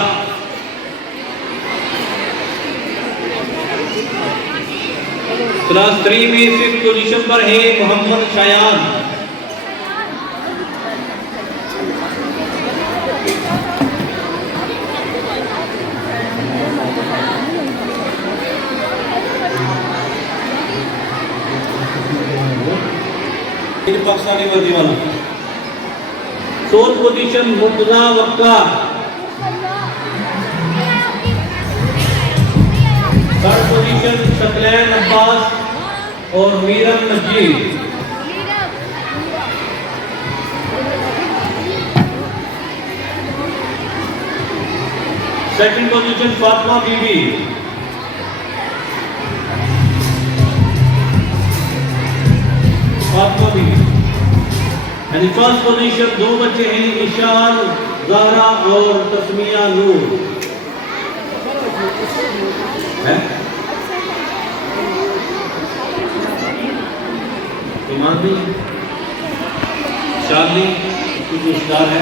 क्लास 3 में फिफ्थ पोजीशन पर है मोहम्मद शायान। पाकिस्तानी वर्दी वाला। Fourth position Murtaza Waqar. Third position Saqlain Abbas और मीरम मजीद। Second position Fatima Bibi. फातिमा बीबी। यानी फर्स्ट पोजीशन 2 बच्चे हैं, इशार ज़हरा और तस्मिया नूर है। ईमान नहीं है। चांदनी कुछ पुरस्कार है।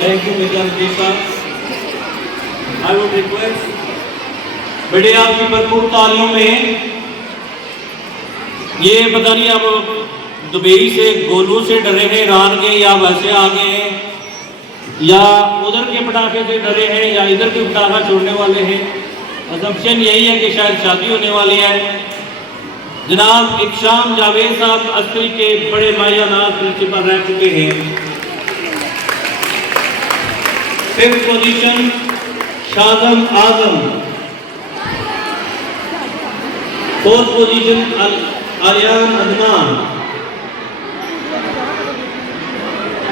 थैंक यू मिर्जा रजीब साहब। आई वुड रिक्वेस्ट बेटे आपकी भरपूर तालियों में, ये पता नहीं अब दुबई से गोलू से डरे हैं ईरान के, या वैसे आ गए हैं, या उधर के पटाखे से डरे हैं, या इधर के पटाखा छोड़ने वाले हैं। असम्पशन यही है कि शायद शादी होने वाली है। जनाब इकशाम जावेद साहब अस्करी के बड़े मायानाज प्रिंसिपल रह चुके हैं। 5th position Shadam Azam, 4th position Aryan Adnan,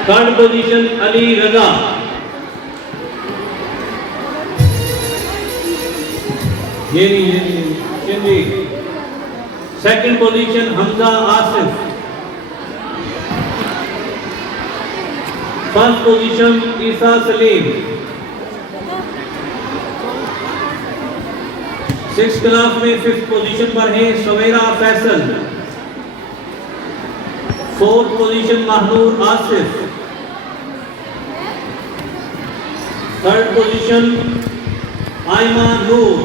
3rd position Ali Raza, ये नहीं 2nd position Hamza Asif, 1st position Isa Saleem, 6th class में 5th पोजीशन पर है Savera Faisal, 4th position Mahnoor Asif, 3rd position Ayma Noor,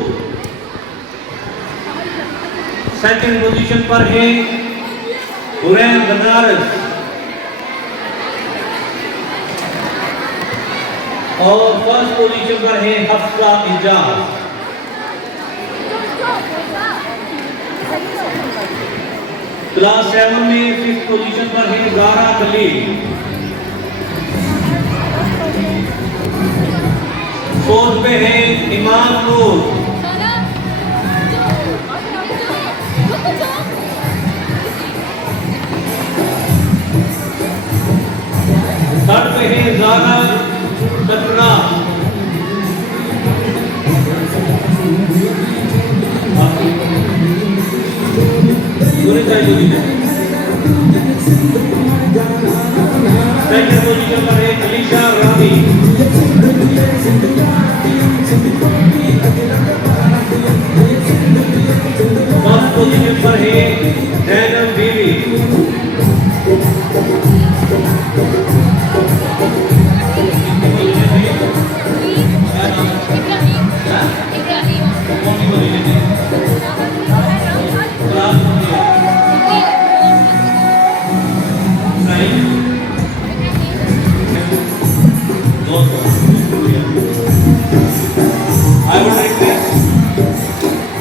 2nd position पर है हुरैन बनारस, और 1st पोजीशन पर है हफ्सा इजाज। क्लास 7 में 5th पोजीशन पर है गारा खलील, 4th पे है इमाम नूर, 3rd पे है ज़ारा कटरा, 2nd पोजीशन पर है अलीशा रावी, 1st पोजीशन पर है जैनब बीवी,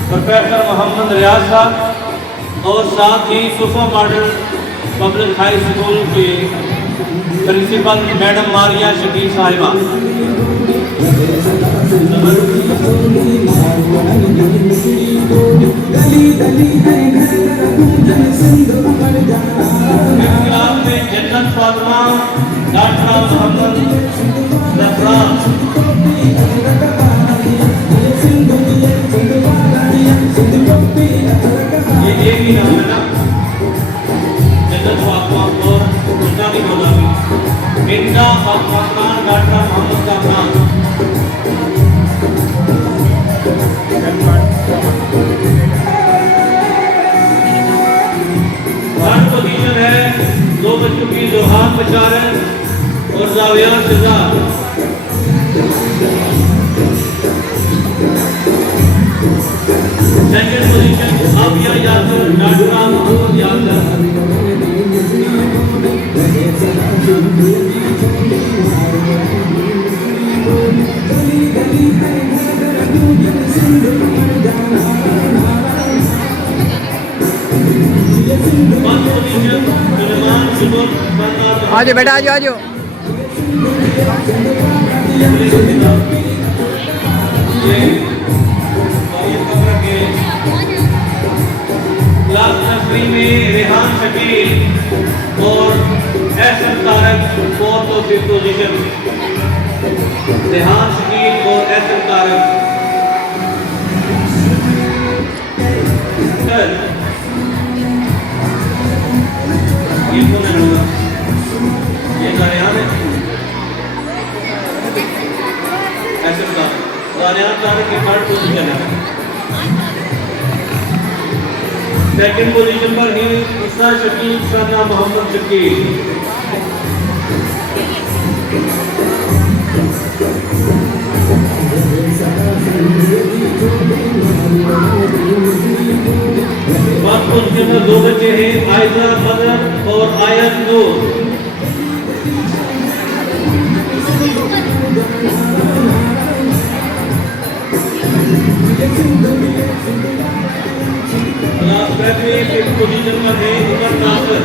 'प्रोफेसर मोहम्मद रियाज साहब और साथ ही सुफा मॉडल पब्लिक हाई स्कूल के प्रिंसिपल मैडम मारिया शकील साहिबा। क्लास में जन्नत फातिमा डॉक्टर मोहम्मद जफरान, ये भी नाम है ना, जन्नत फातिमा और उसका भी बोला Mirza Fatima Khan daughter Mohammad Zafran. 3rd position है 2 बच्चों की जोहान बचारन और Javia Shahzad. 2nd position Abiya Yasir daughter Mohammad Yasir. 1st position Sulaiman सुबह आ जाओ बेटा, आ जाओ, आ जाओ। क्लास नर्सरी में रेहान शकील और एहसन तारक 4th और 5th पोजीशन। रेहान शकील और एहसन तारक। ये कौन है? ये रेहान है। एहसन तारक की 3rd पोजीशन है। सेकंड पोजीशन पर है उस्ताद शकील साना मोहम्मद शकील। फर्स्ट पोजीशन पर दो बच्चे हैं आयशा मदर और आयत नूर। फिफ्थ पोजीशन पर है Umar Nasir.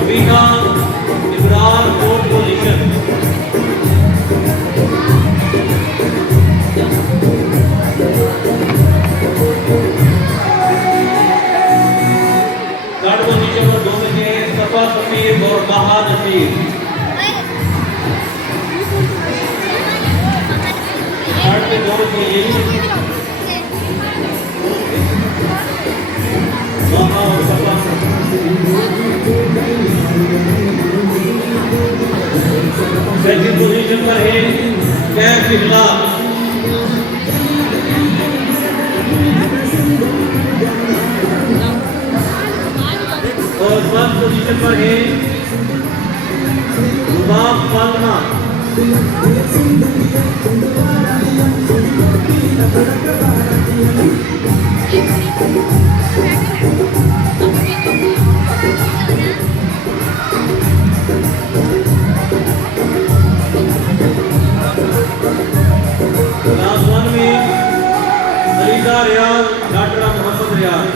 Abina Ibrar fourth position. Third position पर दो बच्चे हैं सफा सफीर और बहा नसीर। थर्ड पे दो बच्चे यही बहा और सफा। सेकंड पोजीशन पर है कैफ इखलाक। और फर्स्ट पोजीशन पर है रुबाब फातिमा। क्लास 1 में Aliza Riaz daughter Mohammad Riaz.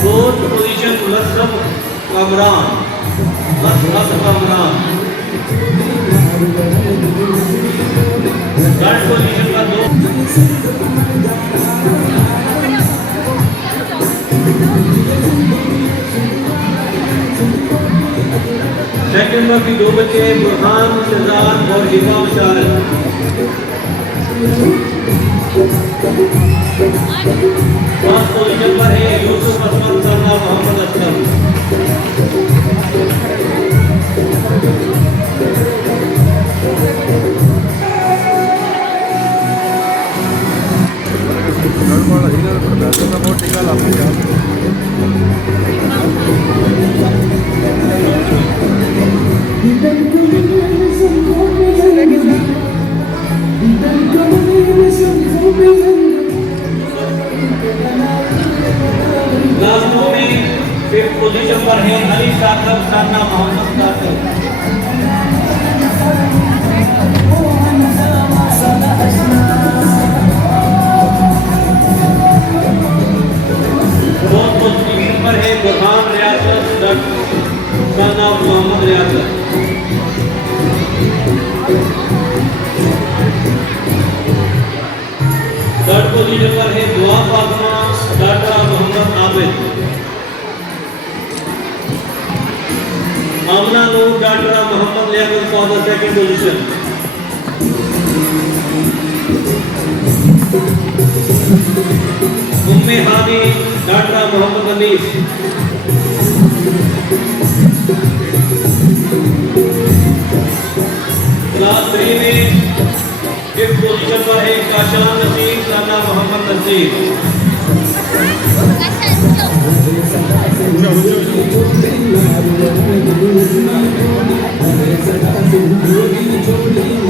Fourth position Mulassam Kamran. Third position पर दो सेकंड पर भी दो बच्चे बुरहान शहजाद और हिबा मुशारफ। फर्स्ट पोजीशन पर है यूसुफ असलम साना मोहम्मद असलम। क्लास 2 में फिफ्थ पोजीशन पर है अली साकब साना मोहम्मद साकब। फोर्थ पोजीशन पर है बुरहान रियासत साना मोहम्मद रियासत। थर्ड पोजीशन पर है Dua Fatima doctor Mohammad Abid. Amna Noor doctor Mohammad Liaquat for the second position. Umme Hadi doctor Mohammad Anees. Class 3 में फिफ्थ पोजीशन पर है Kashan Naseer son of Mohammad Naseer.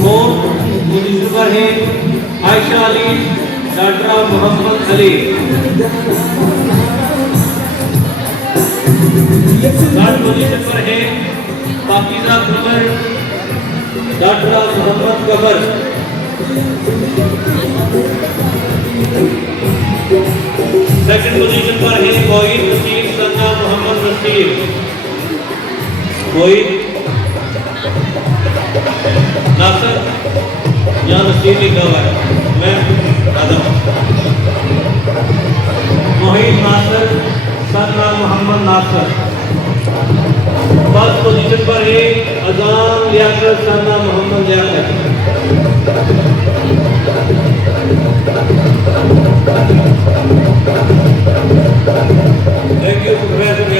Fourth position पर है Ayesha Ali doctor Mohammad Ali. Third position पर है Pakiza Qamar doctor Mohammad Qamar. Second position पर है मोहित नसीर सन्ना मोहम्मद नसीर। मोहित नासर या नसीर लिखा हुआ है मैं दादा। मोहित नासर सन्ना मोहम्मद नासर। फर्स्ट पोजीशन पर है अजान लियाकत सन्ना Mohammad Liaquat. Thank you, Professor.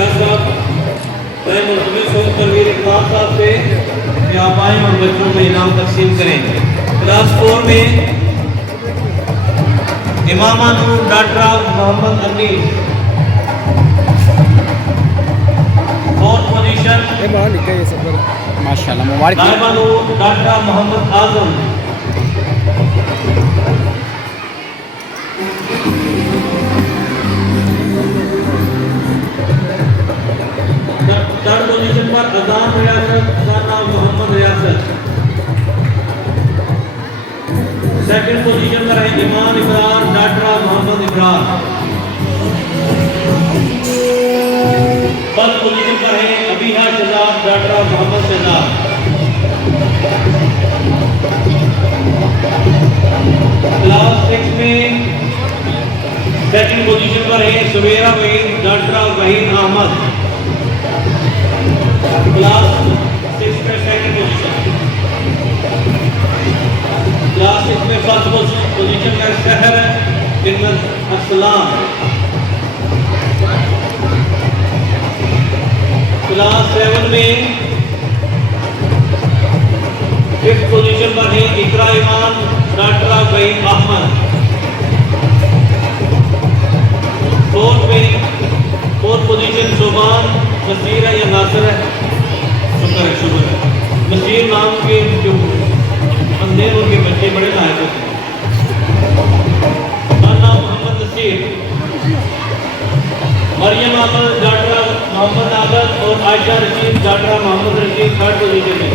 उठाएं और बच्चों को इनाम तकसीम करें। क्लास 4 में इमामा नूर डाटरा मोहम्मद अमीर, 4th पोजीशन। माशाल्लाह मुबारक। नाइबा नूर डाटरा मोहम्मद आजम, 3rd पोजीशन पर अजान रियासत साना मोहम्मद रियासत, 2nd पोजीशन पर है ईमान इमरान डाटरा मोहम्मद इमरान, 1st पोजीशन पर है अबीहा शहजाद डाटरा मोहम्मद शहजाद, क्लास 6 में 2nd पोजीशन पर है सुबेरा वहीद डाटरा वहीद अहमद, क्लास 6 में 2nd पोजीशन। क्लास 6 में 1st पोजीशन पर शहर हिम्मत असलाम, क्लास 7 में 5th पोजीशन पर है इकरा ईमान डाटरा वहीद अहमद, 4th पोजीशन सुबान नसीर है या नासिर है, शुक्र है नसीर नाम के जो बंदे उनके बच्चे बड़े लायक होते हैं। नाम मोहम्मद नसीर, मरियम आमद डाटरा मोहम्मद आगत और Ayesha Rashid daughter Mohammad Rashid 3rd position में।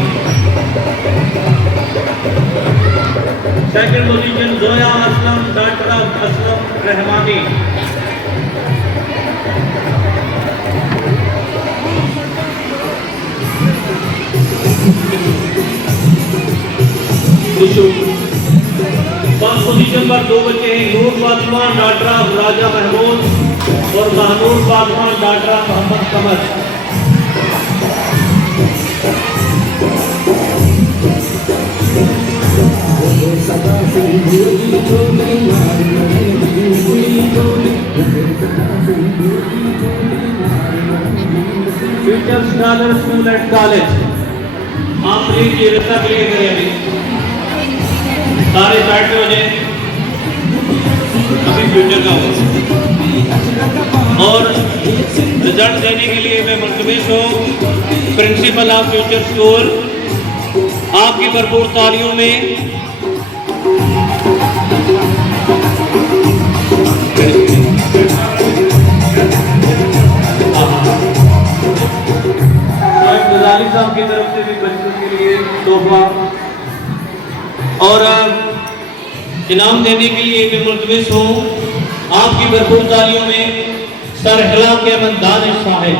2nd position Zoya Aslam daughter Aslam Rahmani, first position पर 2 बच्चे हैं नूर फातिमा डाटरा राजा महमूद और Mahnoor Fatima daughter Mohammad Qamar. Future scholar school and college, आप प्लीज ये रिश्ता क्लियर करें, अभी सारे साइड पे हो जाए, अभी फ्यूचर का हो। और रिजल्ट देने के लिए मैं मुल्तमिस हूँ प्रिंसिपल ऑफ फ्यूचर स्कूल, आपकी भरपूर तालियों में साहब की तरफ से भी बच्चों के लिए तोहफा और इनाम देने के लिए मैं मुल्तमिस हूँ आपकी भरपूर तालियों में सर हिला के अहमद दानिश साहिब।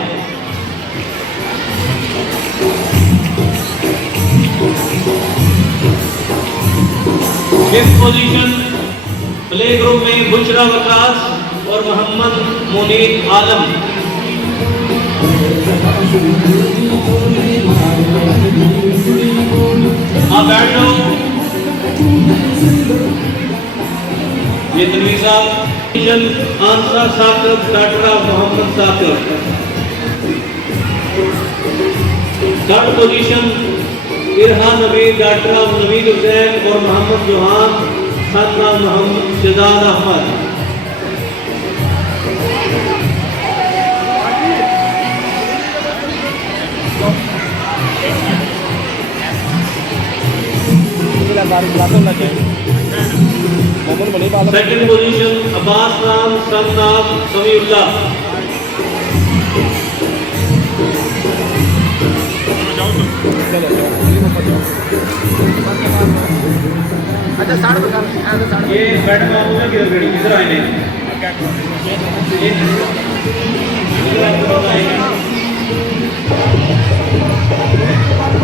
फिफ्थ पोजीशन प्ले ग्रुप में बुशरा वकास और मोहम्मद मुनीर आलम। आप बैठ जाओ। ये तनवीर साहब Ansar Saqib daughter Mohammad Saqib. 3rd position Irhan Naveed daughter Naveed Hussain और मोहम्मद जोहान साथना मोहम्मद शहजाद अहमद। सेकंड पोजीशन अब्बास नाम सन्नाब समीउल्लाह। ये मैडम आप किधर खड़ी, किधर आए हैं?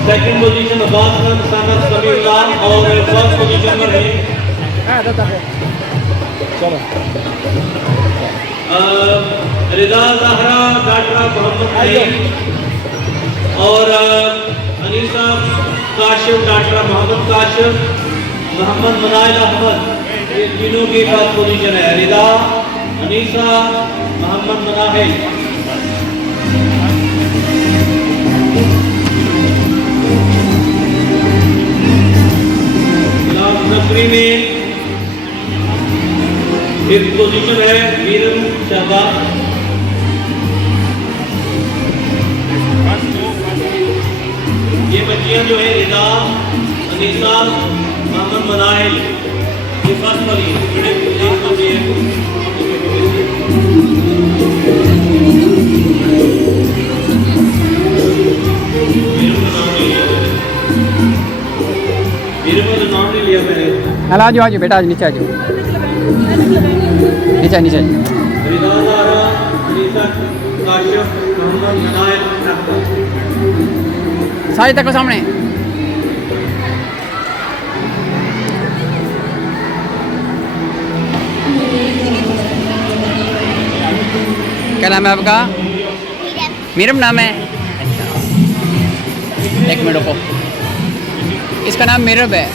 सेकंड पोजीशन अब्बास खान सन्नाब समीउल्लाह और 1st पोजीशन पर है चलो रिदा ज़हरा डाटरा मोहम्मद नईम और अनीसा काशिफ डाटरा मोहम्मद काशिफ मोहम्मद मनाइल अहमद। ये तीनों की 1st पोजीशन है, रिदा अनीसा मोहम्मद मनाइल। थ्री में फिफ्थ पोजीशन है मीरम शहबाज। ये बच्चियां जो है रिदा, अनीसा, मोहम्मद मनाइल, ये फर्स्ट वाली है। बड़े एक तो ये मेरे को तो नाम नहीं लिया मैंने। हेलो आ जाओ बेटा, आज नीचे आ जाओ, नीचे नीचे। रिदा ज़ारा, अनीसा, काशिफ, मोहम्मद मनाइल, सारे तक सामने। क्या नाम है आपका? मीरम नाम है। एक मिनट रुको, इसका नाम मीरब है।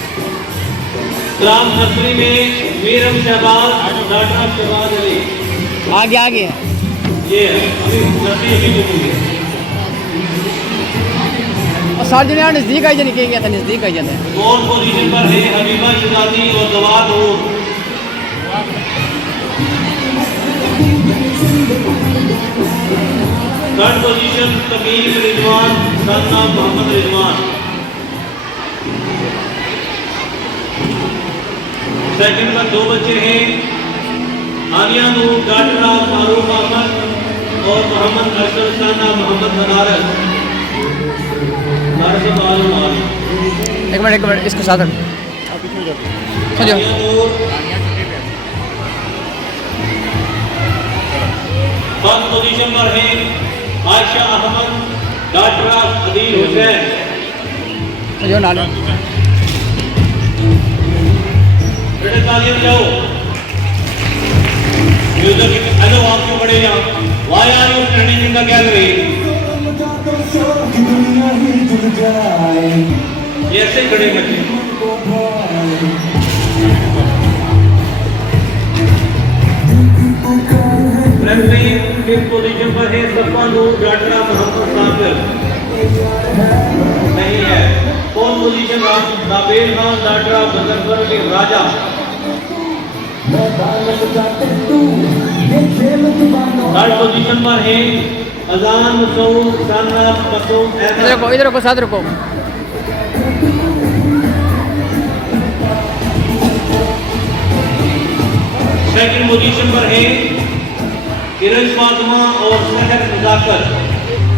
क्लास नर्सरी में मीरम शहबाज, डॉक्टर शहबाज अली। आगे आगे ये अभी नर्सरी अभी जो हुई है। और सारे जने यहाँ नज़दीक आई जाने गया था, नज़दीक आई जाते हैं। फोर्थ पोजीशन पर है हबीबा शहजादी और जवाद नूर। Third position Tamim Rizwan, son of Mohammad Rizwan. Second पर दो बच्चे हैं, आलिया नूर, डॉक्टर फारूक अहमद और मोहम्मद अरशद, साना मोहम्मद बनारस। एक मिनट इसको साथ रखो। फर्स्ट पोजीशन पर है आयशा अहमद, डॉक्टर अदील हुसैन। जो नाम बेटे तालियां बजाओ। म्यूजिक हेलो आप क्यों बड़े यहाँ? Why are you standing in the gallery? ये ऐसे खड़े बच्चे। रेफरी फिफ्थ पोजीशन पर है सफा नूर, डॉक्टर मोहम्मद साकिर नहीं है। Fourth position Rabel Khan, daughter Muzaffar Ali Raja. Third position पर है अजान मसूद, साना मसूद अहमद। इधर रुको साथ रुको। सेकंड पोजीशन पर है किरण फातिमा और सहर मुजाकर,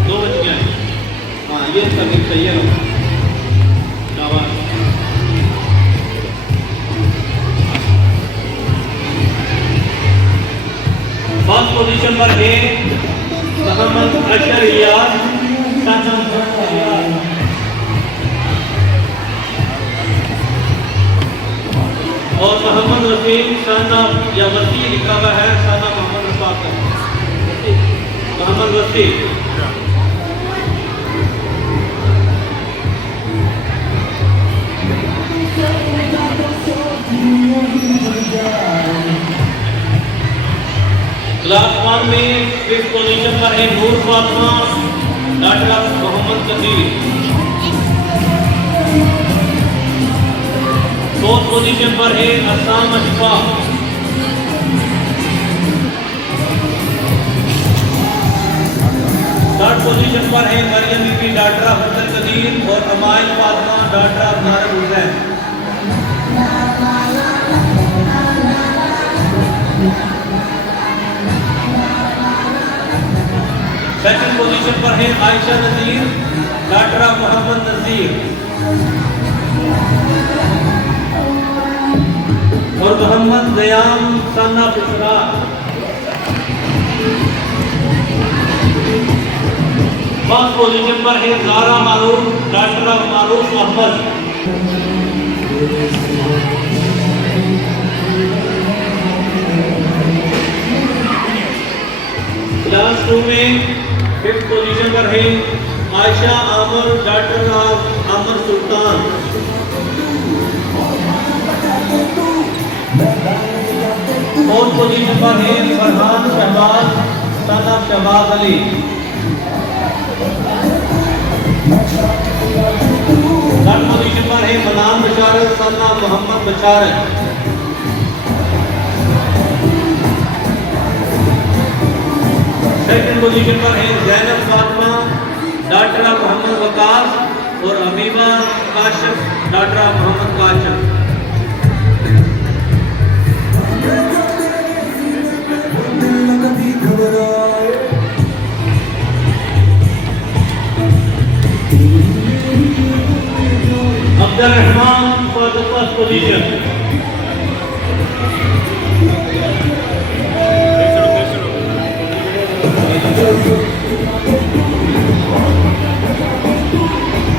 दो बच्चियां। हाँ ये सभी सही है। शाबाश। फर्स्ट पोजीशन पर है मोहम्मद अशर इलियास, और मोहम्मद रफीक, साना या वसी लिखा हुआ है, साना मोहम्मद रफाक है। मोहम्मद रफीक। क्लास वन में फिफ्थ पोजीशन पर है Noor Fatima, doctor Mohammad Qadeer. Fourth position पर है असाम अशफा। थर्ड पोजीशन पर है मरियम बीबी, डॉक्टर अब्दुल कदीर और Amail Fatima, daughter Narad Hussain. Second position पर है आयशा नजीर, डॉक्टर मोहम्मद नजीर और मोहम्मद जयाम, साना पिसरा। फर्स्ट पोजीशन पर है Zara Maroof, daughter Maroof Ahmed. Class two में फिफ्थ पोजीशन पर है आयशा आमर, डॉक्टर आमर सुल्तान। फोर्थ पोजीशन पर है Farhan Shahbaz, son of Shahbaz Ali. Third position पर है Manan Basharat son of Mohammad Basharat. Second position पर है जैनब फातिमा डॉक्टर मोहम्मद वकास और Habiba Kashif doctor Mohammad Kashif. Abdul Rehman for the first position.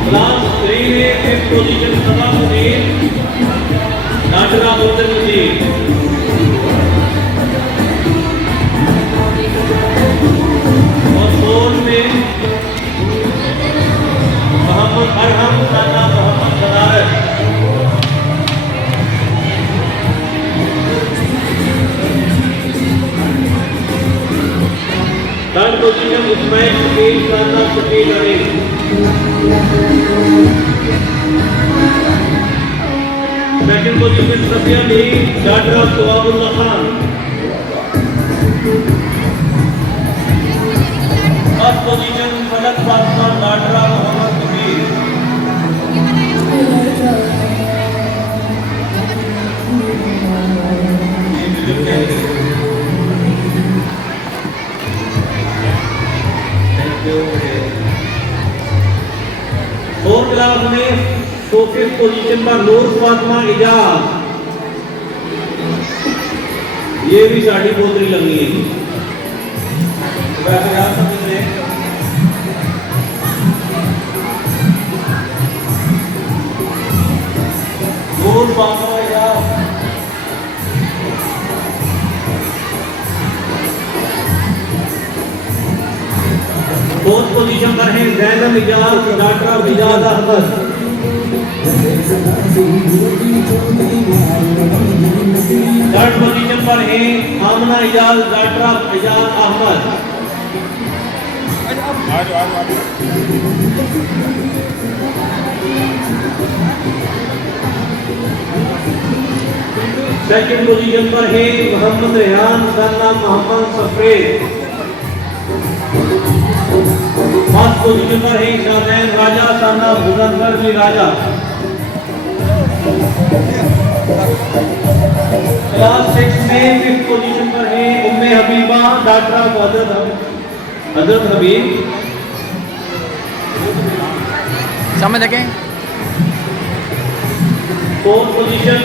Class 3 में fifth position Sabamuddin doctor Abdul Majeed. और फोर्थ में Mohammad Arham son of Mohammad Banaras. Third position Ismail Shakeel son of Shakeel Ali. Second position Safiya ली doctor Sawabullah Khan. First position Falak Fatima doctor Mohammad Kabir. Fourth class में फिफ्थ पोजीशन पर नूर फातिमा इजाज। ये भी साड़ी बोतरी लगी है वैसे आप समझ रहे हैं। नूर फातिमा इजाज। फोर्थ पोजीशन पर है Zainab Ijaz daughter Ijaz Ahmed. Third position पर है Amna Ijaz daughter Ijaz Ahmed. Second position पर है मोहम्मद रेहान सन्ना मोहम्मद सफरेद। फर्स्ट पोजीशन पर है शाहजैन राजा सन्ना मुजफ्फर अली राजा। क्लास 6 में फिफ्थ पोजीशन पर है उम्मे हबीबा डॉक्टर हजरत हबीब। समझ लगे। Fourth position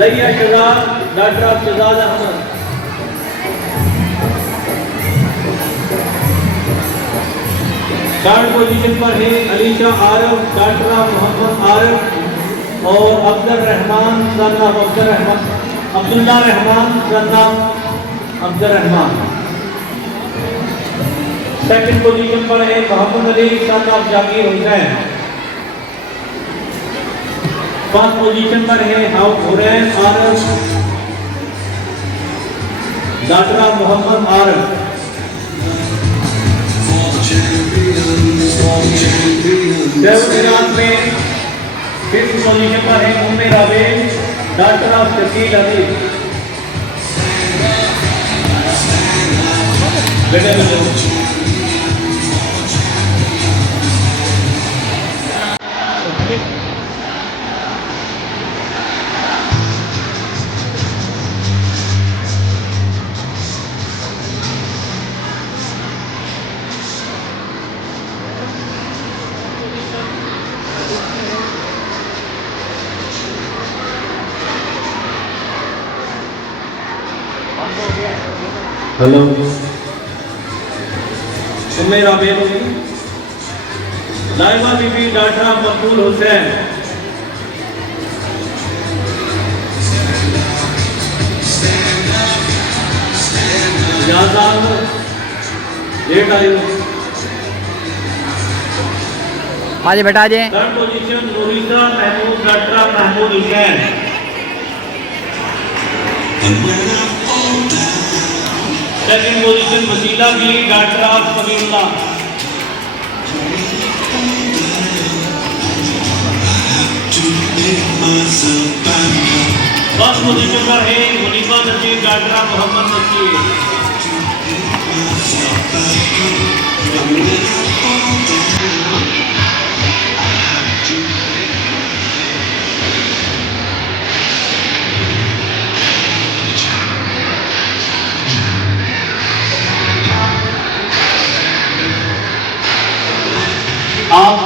Laiya Shahzad doctor Shahzad Ahmed. Third position पर है अलीशा आरफ डॉक्टर मोहम्मद आरफ और Abdul Rehman son of Abdullah Rehman son of Abdul Rehman. Second position पर है Mohammad Ali son of Zakir Hussain. First position पर है हुरैन आरफ डॉक्टर मोहम्मद आरफ। में फिफ्थ पोजीशन पर है उम्मे राबेल डॉक्टर शकील अली। हेलो उम्मे राबेल होगी। लाइमा बीबी डॉक्टर मकबूल हुसैन। लेट आई आजे बेटा आजे। Third position Noriza Mahmood daughter Mahmood Hussain. Second position Wasila की डॉक्टर समीउल्लाह। फर्स्ट पोजीशन पर है मुनीफा नसीर गाटरा मोहम्मद नसीर। आप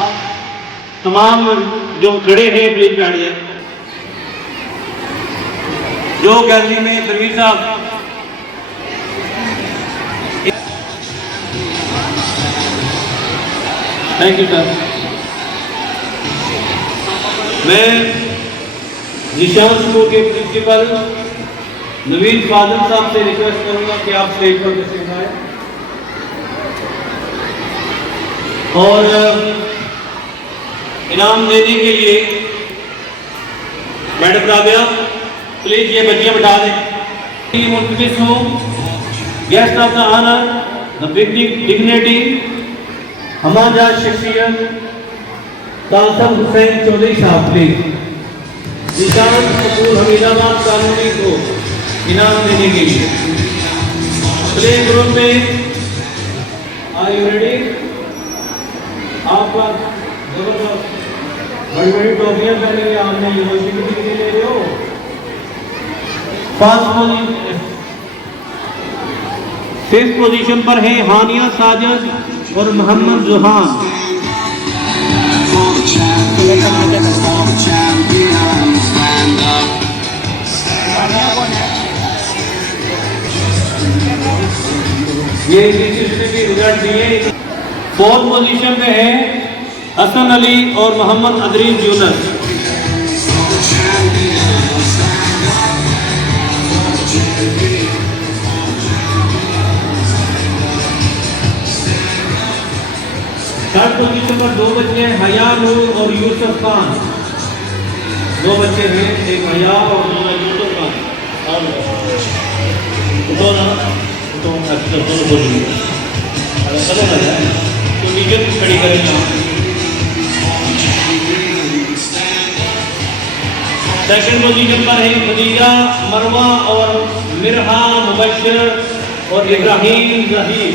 तमाम जो खड़े हैं प्लीज बैठिए। जो गैलरी में परवीन साहब थैंक यू सर। मैं निशान स्कूल के प्रिंसिपल नवीन फादल साहब से रिक्वेस्ट करूंगा कि आप स्टेज पर तशरीफ आए और इनाम देने के लिए मैडम राबिया प्लीज ये बच्चियां बैठा दें। Guest of the honour the big dignity हमारा शख्सियत कासम हुसैन चौधरी साहब प्लीज निशान कपूर हमीदाबाद कॉलोनी को इनाम देने के लिए प्ले ग्रुप में आर यू रेडी? आपका जबरदस्त बड़ी बड़ी ट्रॉफियां पहले आपने यूनिवर्सिटी के लिए ले रहे हो। फिफ्थ पोजीशन पर है हानिया साजिद और मोहम्मद जुहान। ये भी रिजल्ट दिए। फोर्थ पोजीशन पे है हसन अली और मोहम्मद अदरीन यूनस। थर्ड पोजीशन पर दो बच्चे हैं हया नूर और यूसुफ खान। दो बच्चे हैं एक हया और दूसरा यूसुफ खान। तो नीचे खड़ी करेंगे। सेकंड पोजीशन पर है खदीजा मरवा और मिरहा मुबशर और इब्राहिम जहीर।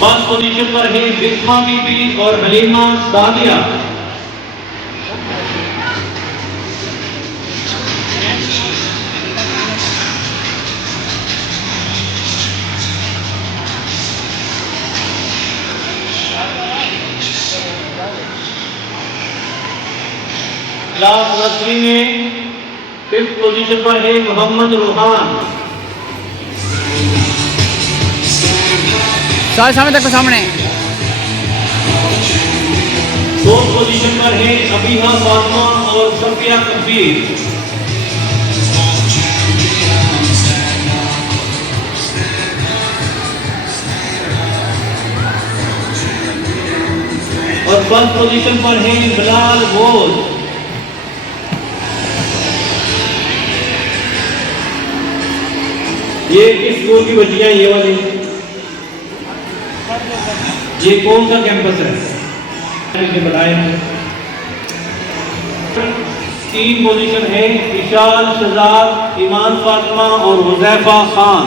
फर्स्ट पोजीशन पर है बिस्मा बीबी और हलीमा सादिया। क्लास नर्सरी में फिफ्थ पोजीशन पर है मोहम्मद रूहान। सामने तक सामने। फोर्थ पोजीशन पर है अबीहा फातिमा और सफिया कबीर। और फर्स्ट पोजीशन पर है बिलाल बोल। ये किस स्कूल की बच्चियां ये वाली? ये कौन सा कैंपस है? बताए। तीन पोजीशन है इशाल शहजाद ईमान फातिमा और हुजैफा खान।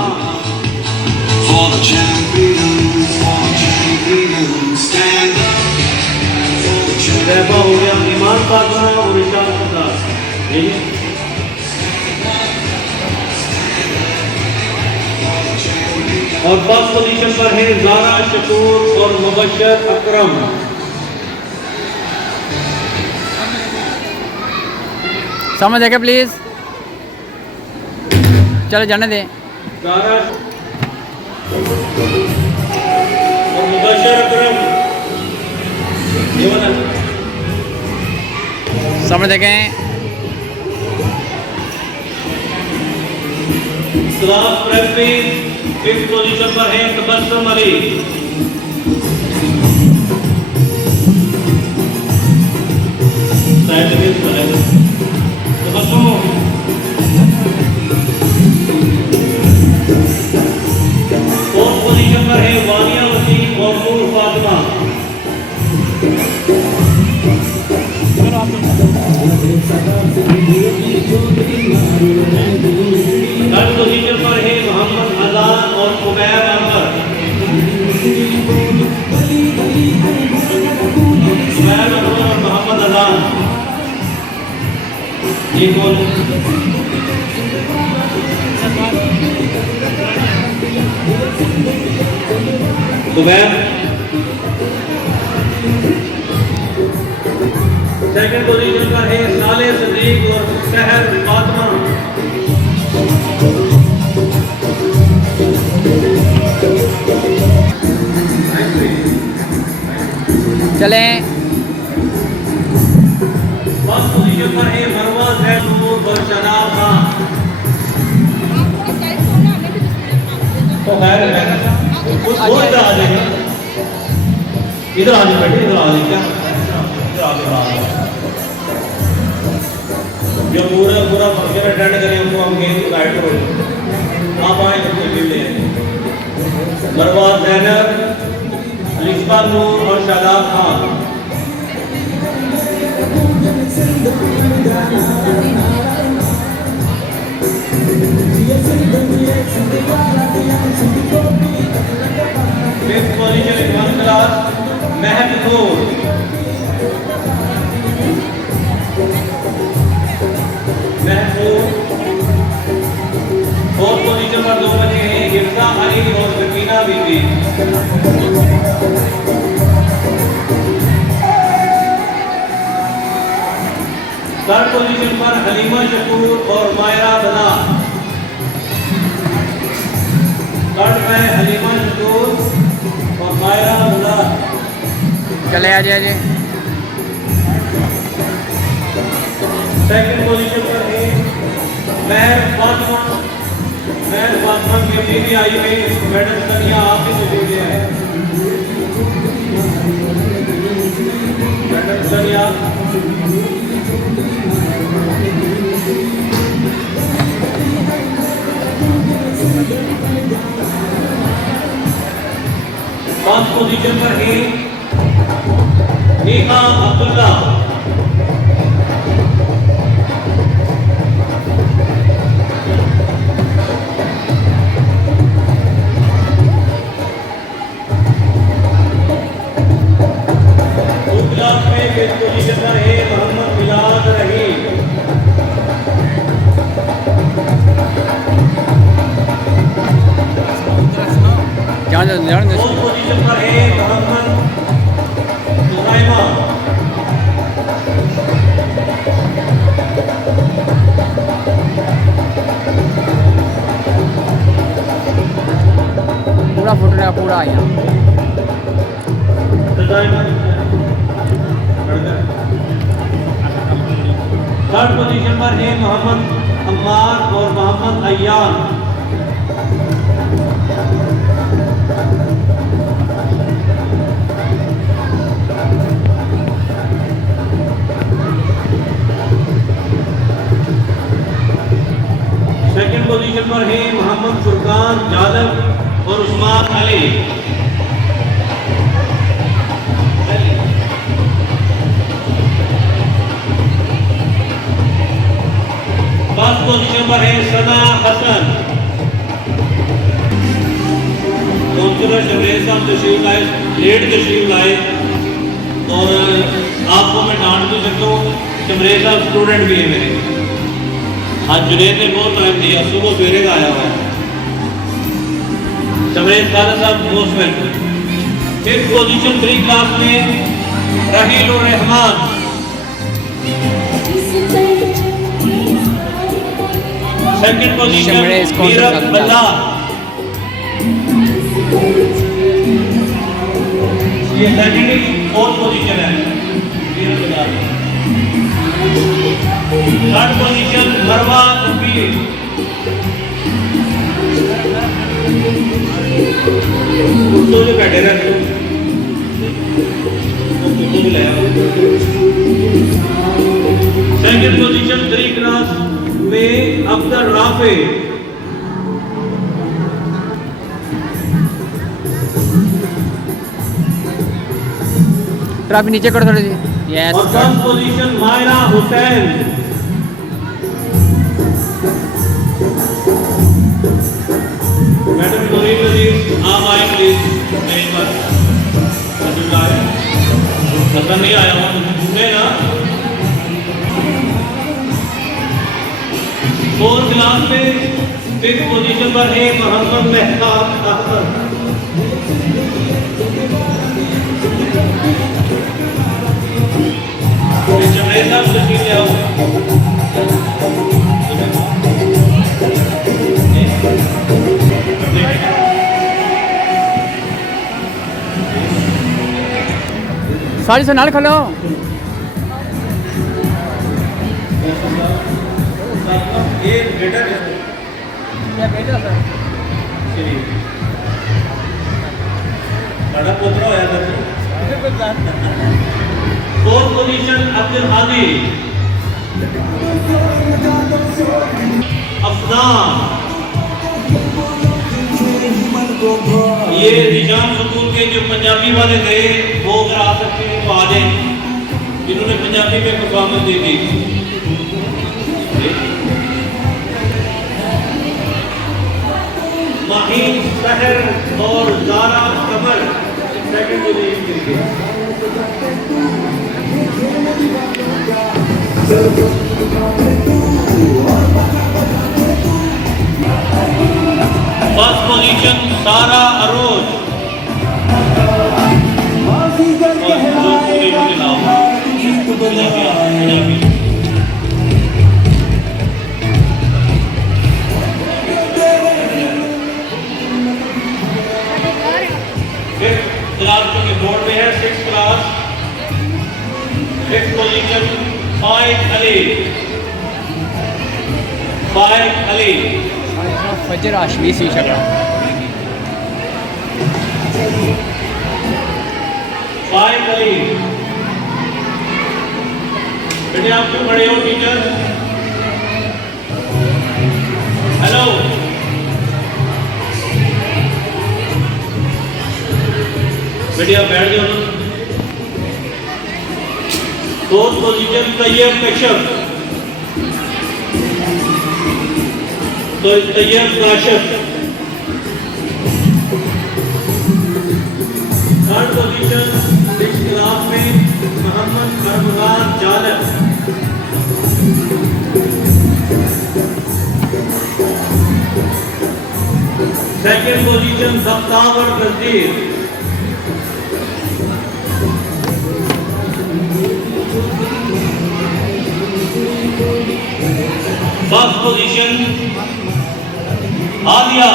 हुजैफा हो गया, ईमान फातिमा और इशाल शहजाद। और फर्स्ट पोजीशन पर है ज़ारा शकूर और मुबशर अकरम। समझ आएगा प्लीज। चलो जाने दे। ज़ारा और मुबशर अकरम ये वाला समझ देखें। क्लास प्रेप में फिफ्थ पोजीशन पर है तबस्सुम अली। तबस्सुम ये कौन सुबैर। सेकंड पोजीशन पर है साले सदीक और शहर फातिमा। चलें। फर्स्ट पोजीशन पर है मरवा जैनूर और शनाब खान। तो खैर कुछ और इधर आ जाएगा, इधर आ जाए बेटे, इधर आ जाए, क्या इधर आ जाए। जो पूरा पूरा फंक्शन अटेंड करें हमको, हम गेम की गाइड करो, आप आए तो गेम ले। मरवा जैनब, अलिस्बा नूर और Shadab Khan. Fifth position in one class Mahmood. Fourth position पर दो बच्चे हैं, हिफ्जा अली और सकीना बीबी। थर्ड पोजीशन पर हलीमा शकूर और मायरा बना। थर्ड में हलीमा शकूर और मायरा बना। चले आ जाए। सेकंड पोजीशन पर है महर फातिमा। महर फातिमा की बीवी आई हुई मैडम कन्या आपकी तस्वीर है। मैडम कन्या पांच पोजीशन पर है नेहा अब्दुल्ला। क्लास में फिफ्थ पोजीशन पर है मोहम्मद मिलाद रहीम। फोर्थ पोजीशन पर है मोहम्मद सुहाइमा। पूरा फोटो रहेगा, पूरा यहाँ। थर्ड पोजीशन पर है मोहम्मद अम्मार और मोहम्मद अय्यान। सेकंड पोजीशन पर है मोहम्मद फुरकान जादव और उस्मान अली। फर्स्ट पोजीशन पर है सना हसन। काउंसलर शबरेज साहब तशरीफ लाए, लेट तशरीफ लाए, और आपको मैं डांट भी सकता हूँ, शबरेज साहब स्टूडेंट भी है मेरे। आज जुनेद ने बहुत टाइम दिया, सुबह सवेरे का आया हुआ है। शबरेज खान साहब most welcome. Fifth position 3 class में राहील और रहमान। सेकंड पोजीशन मीरत बल्ला। ये सेकंड फोर्थ पोजीशन है मीरत बल्ला। थर्ड पोजीशन मरवा नबील। तो जो बैठे रहते हो तो भी लाया। सेकंड पोजीशन 3 क्लास में अब्दुल राफे। ट्रॉफी नीचे करो थोड़ी सी। यस। और first position Myra Hussain. Madam Noreen Nazir आप आए प्लीज। नहीं बस हसन नहीं आया हूँ, तुम ना। फोर्थ क्लास में फिफ्थ पोजीशन पर है मोहम्मद मेहताब अहमद। जमेल साहब तशरीफ ले आओ। साड़ी से नाल खलो। ये बेटा सर चलिए बड़ा पोतरा होया sir. Fourth position Abdul Hadi Afnan. ये निजाम स्कूल के जो पंजाबी वाले थे वो अगर आ सकते हैं तो आ जाए, जिन्होंने पंजाबी में परफॉर्मेंस दी थी। माहिर सहर और जारा कमर सेकंड पोजीशन के लिए। फर्स्ट पोजीशन सारा अरोज। क्लास के बोर्ड में है सिक्स क्लास। फिफ्थ पोजीशन फाइक अली। फाइक अली फजर आशमी सी शक्ल। फाइक अली बेटे आप क्यों खड़े हो टीचर? हेलो बेटे आप बैठ जाओ ना। Fourth position Tayyab Kashyap. तो Tayyab Kashif. Third position six class में मोहम्मद अरमान जालर। सेकंड पोजीशन सफ्तावर Nazir. First position Aadiya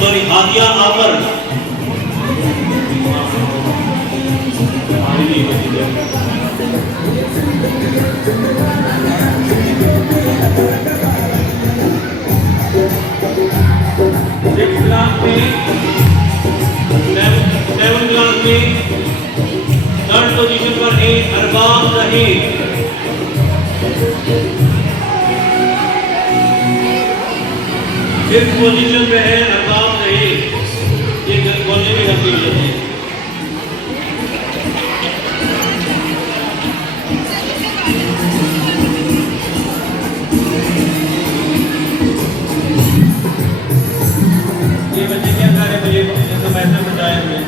sorry Aadiya आवर। सिक्स क्लास में सेवन क्लास में थर्ड पोजीशन पर है अरबाब रहीम। फिफ्थ पोजीशन पे है अरबाब रहीम। ये बोलने में गलती हो जाती है। ये बच्चे क्या कर रहे मुझे इनका पैसा बचाए हुए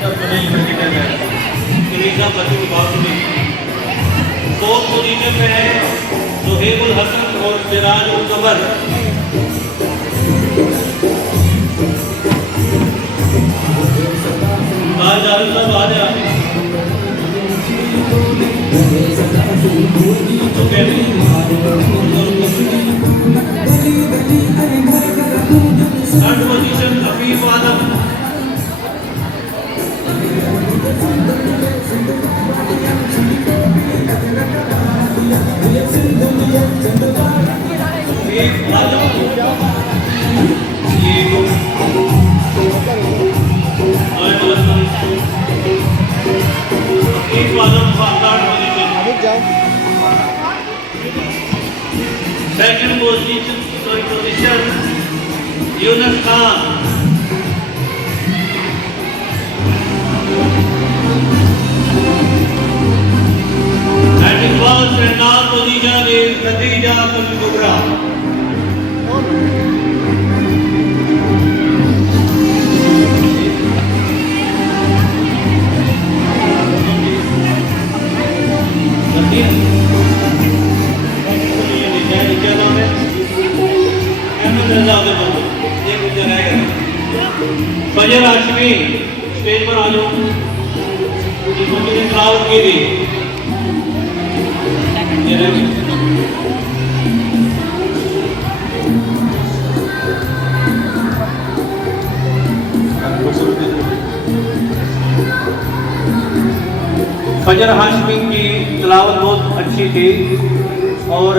सब नहीं बच्चे क्या कर रहे सब बच्चों की बात सुनी। फोर्थ पोजीशन में है सुहेबुल हसन और सिराजुल कमर। आज आलू सब आ जाए थर्ड पोजीशन हफीज आदम। सेकंड इस बच्चे ने तिलावत की थी। फजर हाशमी की तिलावत बहुत अच्छी थी और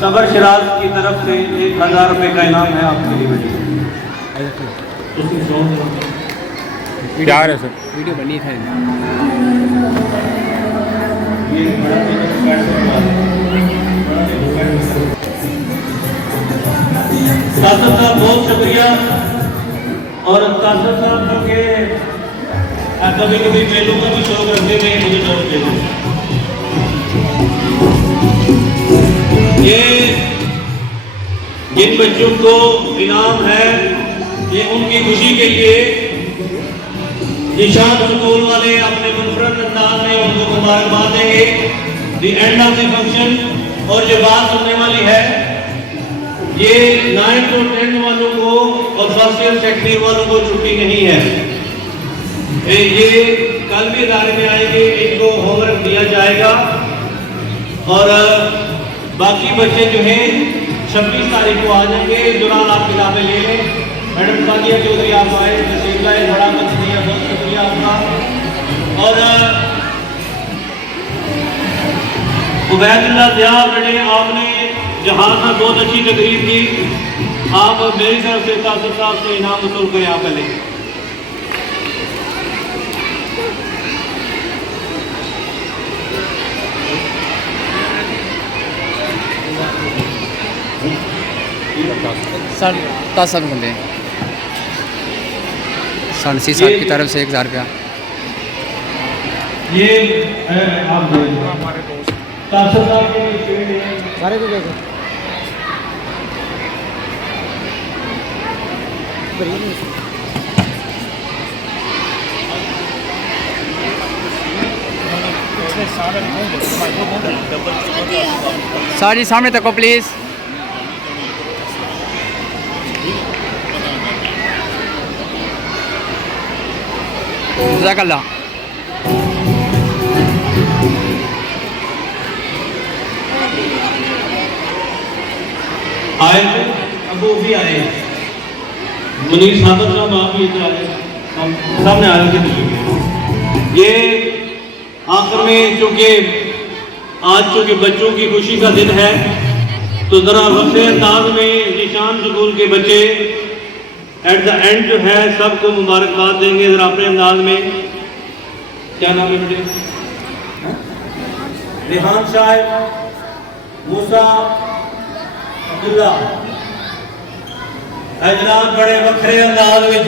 सबर शिराज की तरफ से 1000 रुपये का इनाम है आपके लिए बेटे। प्यार है सर। वीडियो बनी है। कासर साहब बहुत शुक्रिया। और कासर साहब जो कि कभी कभी मेलों का भी शौक रखते थे, मुझे शौक दे दो। ये जिन बच्चों को इनाम है ये उनकी खुशी के लिए निशान स्कूल वाले अपने मुनफरद अंदाज में उनको मुबारकबाद देंगे the end of the function. और जो बात सुनने वाली है ये 9th और 10th वालों को और फर्स्ट ईयर सेकेंड ईयर वालों को छुट्टी नहीं है। ये कल भी इदारे में आएंगे, इनको होमवर्क दिया जाएगा और बाकी बच्चे जो हैं 26 तारीख को आ जाएंगे। दुरान आप किताबें ले लें। मैडम सादिया चौधरी आप आए, तशरीफ लाए, बड़ा मत दिया, बहुत शुक्रिया आपका। और उबैदुल्लाह ज़िया बेटे आपने जहाँ पर बहुत अच्छी तकरीर की। आप मेरी तरफ से कासिफ साहब से इनाम वसूल करें आप पहले। सर 10 बंदे सी साहब की तरफ से 1000 रुपया। ये आप कासिफ साहब के सारे को देखो सर जी सामने तक प्लीज। जज़ाकल्लाह। आए थे अब वो भी आए। मुनीर साहब आप भी इधर आए, सामने आए थे। ये आखिर में चूँकि आज चूँकि बच्चों की खुशी का दिन है तो ज़रा वक्ते अंदाज में निशान स्कूल के बच्चे एट द एंड जो है सबको मुबारकबाद देंगे ज़रा अपने अंदाज में। क्या नाम है बेटे? रेहान साहब, मूसा, अब्दुल्ला जनाब बड़े वक्रे अंदाज में।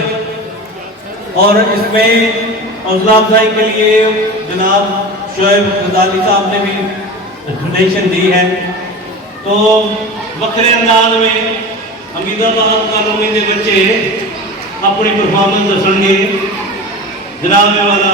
और इसमें हौसला अफजाई के लिए जनाब शोएब गजाली साहब ने भी डोनेशन दी है। तो वक्रे अंदाज में हमीदाबाद कॉलोनी के बच्चे अपनी परफॉर्मेंस दसेंगे। जनाब वाला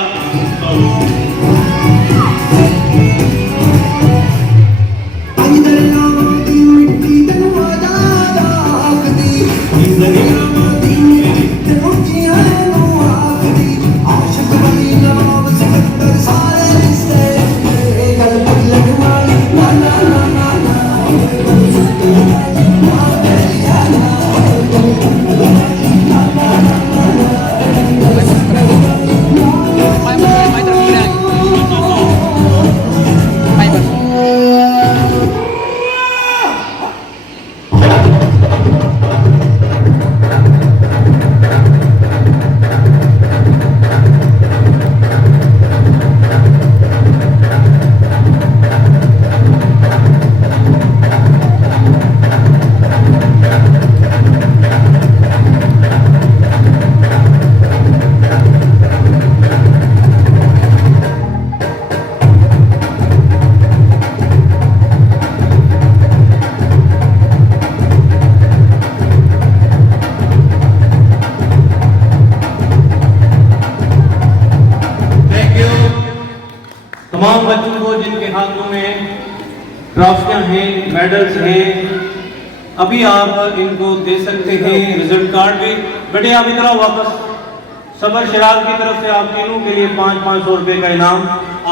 तमाम बच्चों को जिनके हाथों में ट्रॉफियां हैं, मेडल्स हैं, अभी आप इनको दे सकते हैं। रिजल्ट कार्ड भी बेटे आप इधर आओ वापस, सबर शराज की तरफ से आप तीनों के लिए 500 रुपए का इनाम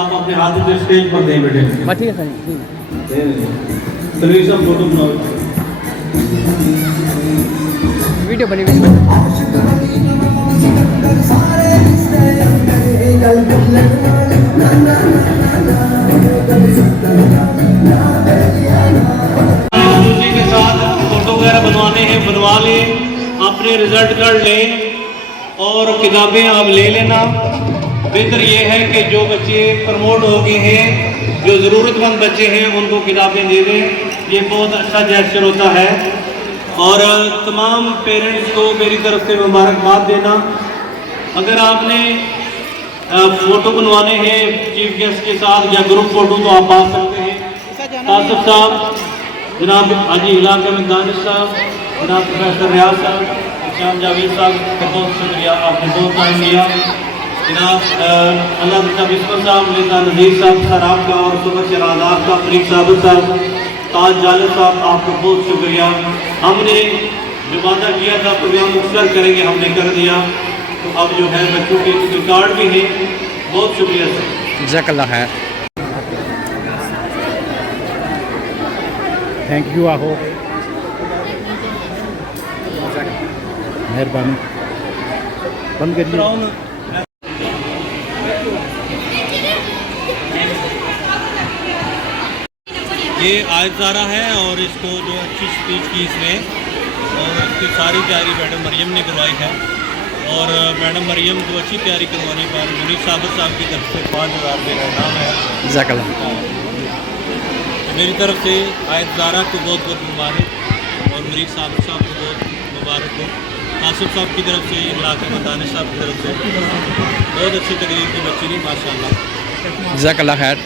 आप अपने हाथों से स्टेज पर दें बेटे। ठीक है सर, चलिए सब फोटो बनाओ। वीडियो बनी हुई उसी के साथ फोटो वगैरह बनवाने हैं बनवा लें, अपने रिजल्ट कार्ड लें और किताबें आप ले लेना। बेहतर ये है कि जो बच्चे प्रमोट हो गए हैं, जो ज़रूरतमंद बच्चे हैं, उनको किताबें दे दें। ये बहुत अच्छा जेस्चर होता है। और तमाम पेरेंट्स को मेरी तरफ से मुबारकबाद देना। अगर आपने फ़ोटो बनवाने हैं चीफ गेस्ट के साथ या ग्रुप फ़ोटो तो आप आ सकते हैं। आसिफ साहब, जनाब हाजी इलाका में दानिश साहब, जनाब प्रोफेसर रियाज साहब, श्याम जावेद साहब का बहुत शुक्रिया, आपने बहुत टाइम दिया। जनाब अल्लाह बिस्मिल साहब, लेता नज़ीर साहब सर आपका, और सुबह शराज आपका, फरीक साहब, ताज जालिब साहब आपका बहुत शुक्रिया। हमने जो वादा किया था प्रोग्राम मुख्तर करेंगे, हमने कर दिया। तो अब जो है बच्चों के कार्ड भी हैं। बहुत शुक्रिया सर। जज़ाकल्लाह खैर। थैंक यू आहो, मेहरबानी। बंद करिए। ये आयत ज़ारा है और इसको जो अच्छी स्पीच की इसने, और इसकी सारी तैयारी मैडम मरियम ने करवाई है। और मैडम मरियम को अच्छी तैयारी करवाने पर मुनीर साहब की तरफ से 5000 रुपये का इनाम है। जज़ाकल्लाह। तो मेरी तरफ से आयत ज़ारा को बहुत बहुत मुबारक और मुनीर साहब को बहुत मुबारक हो। आसिफ साहब की तरफ से, इलाके में दानिश साहब की तरफ से बहुत अच्छी तकरीर की बच्ची थी, माशाल्लाह। जज़ाकल्लाह खैर।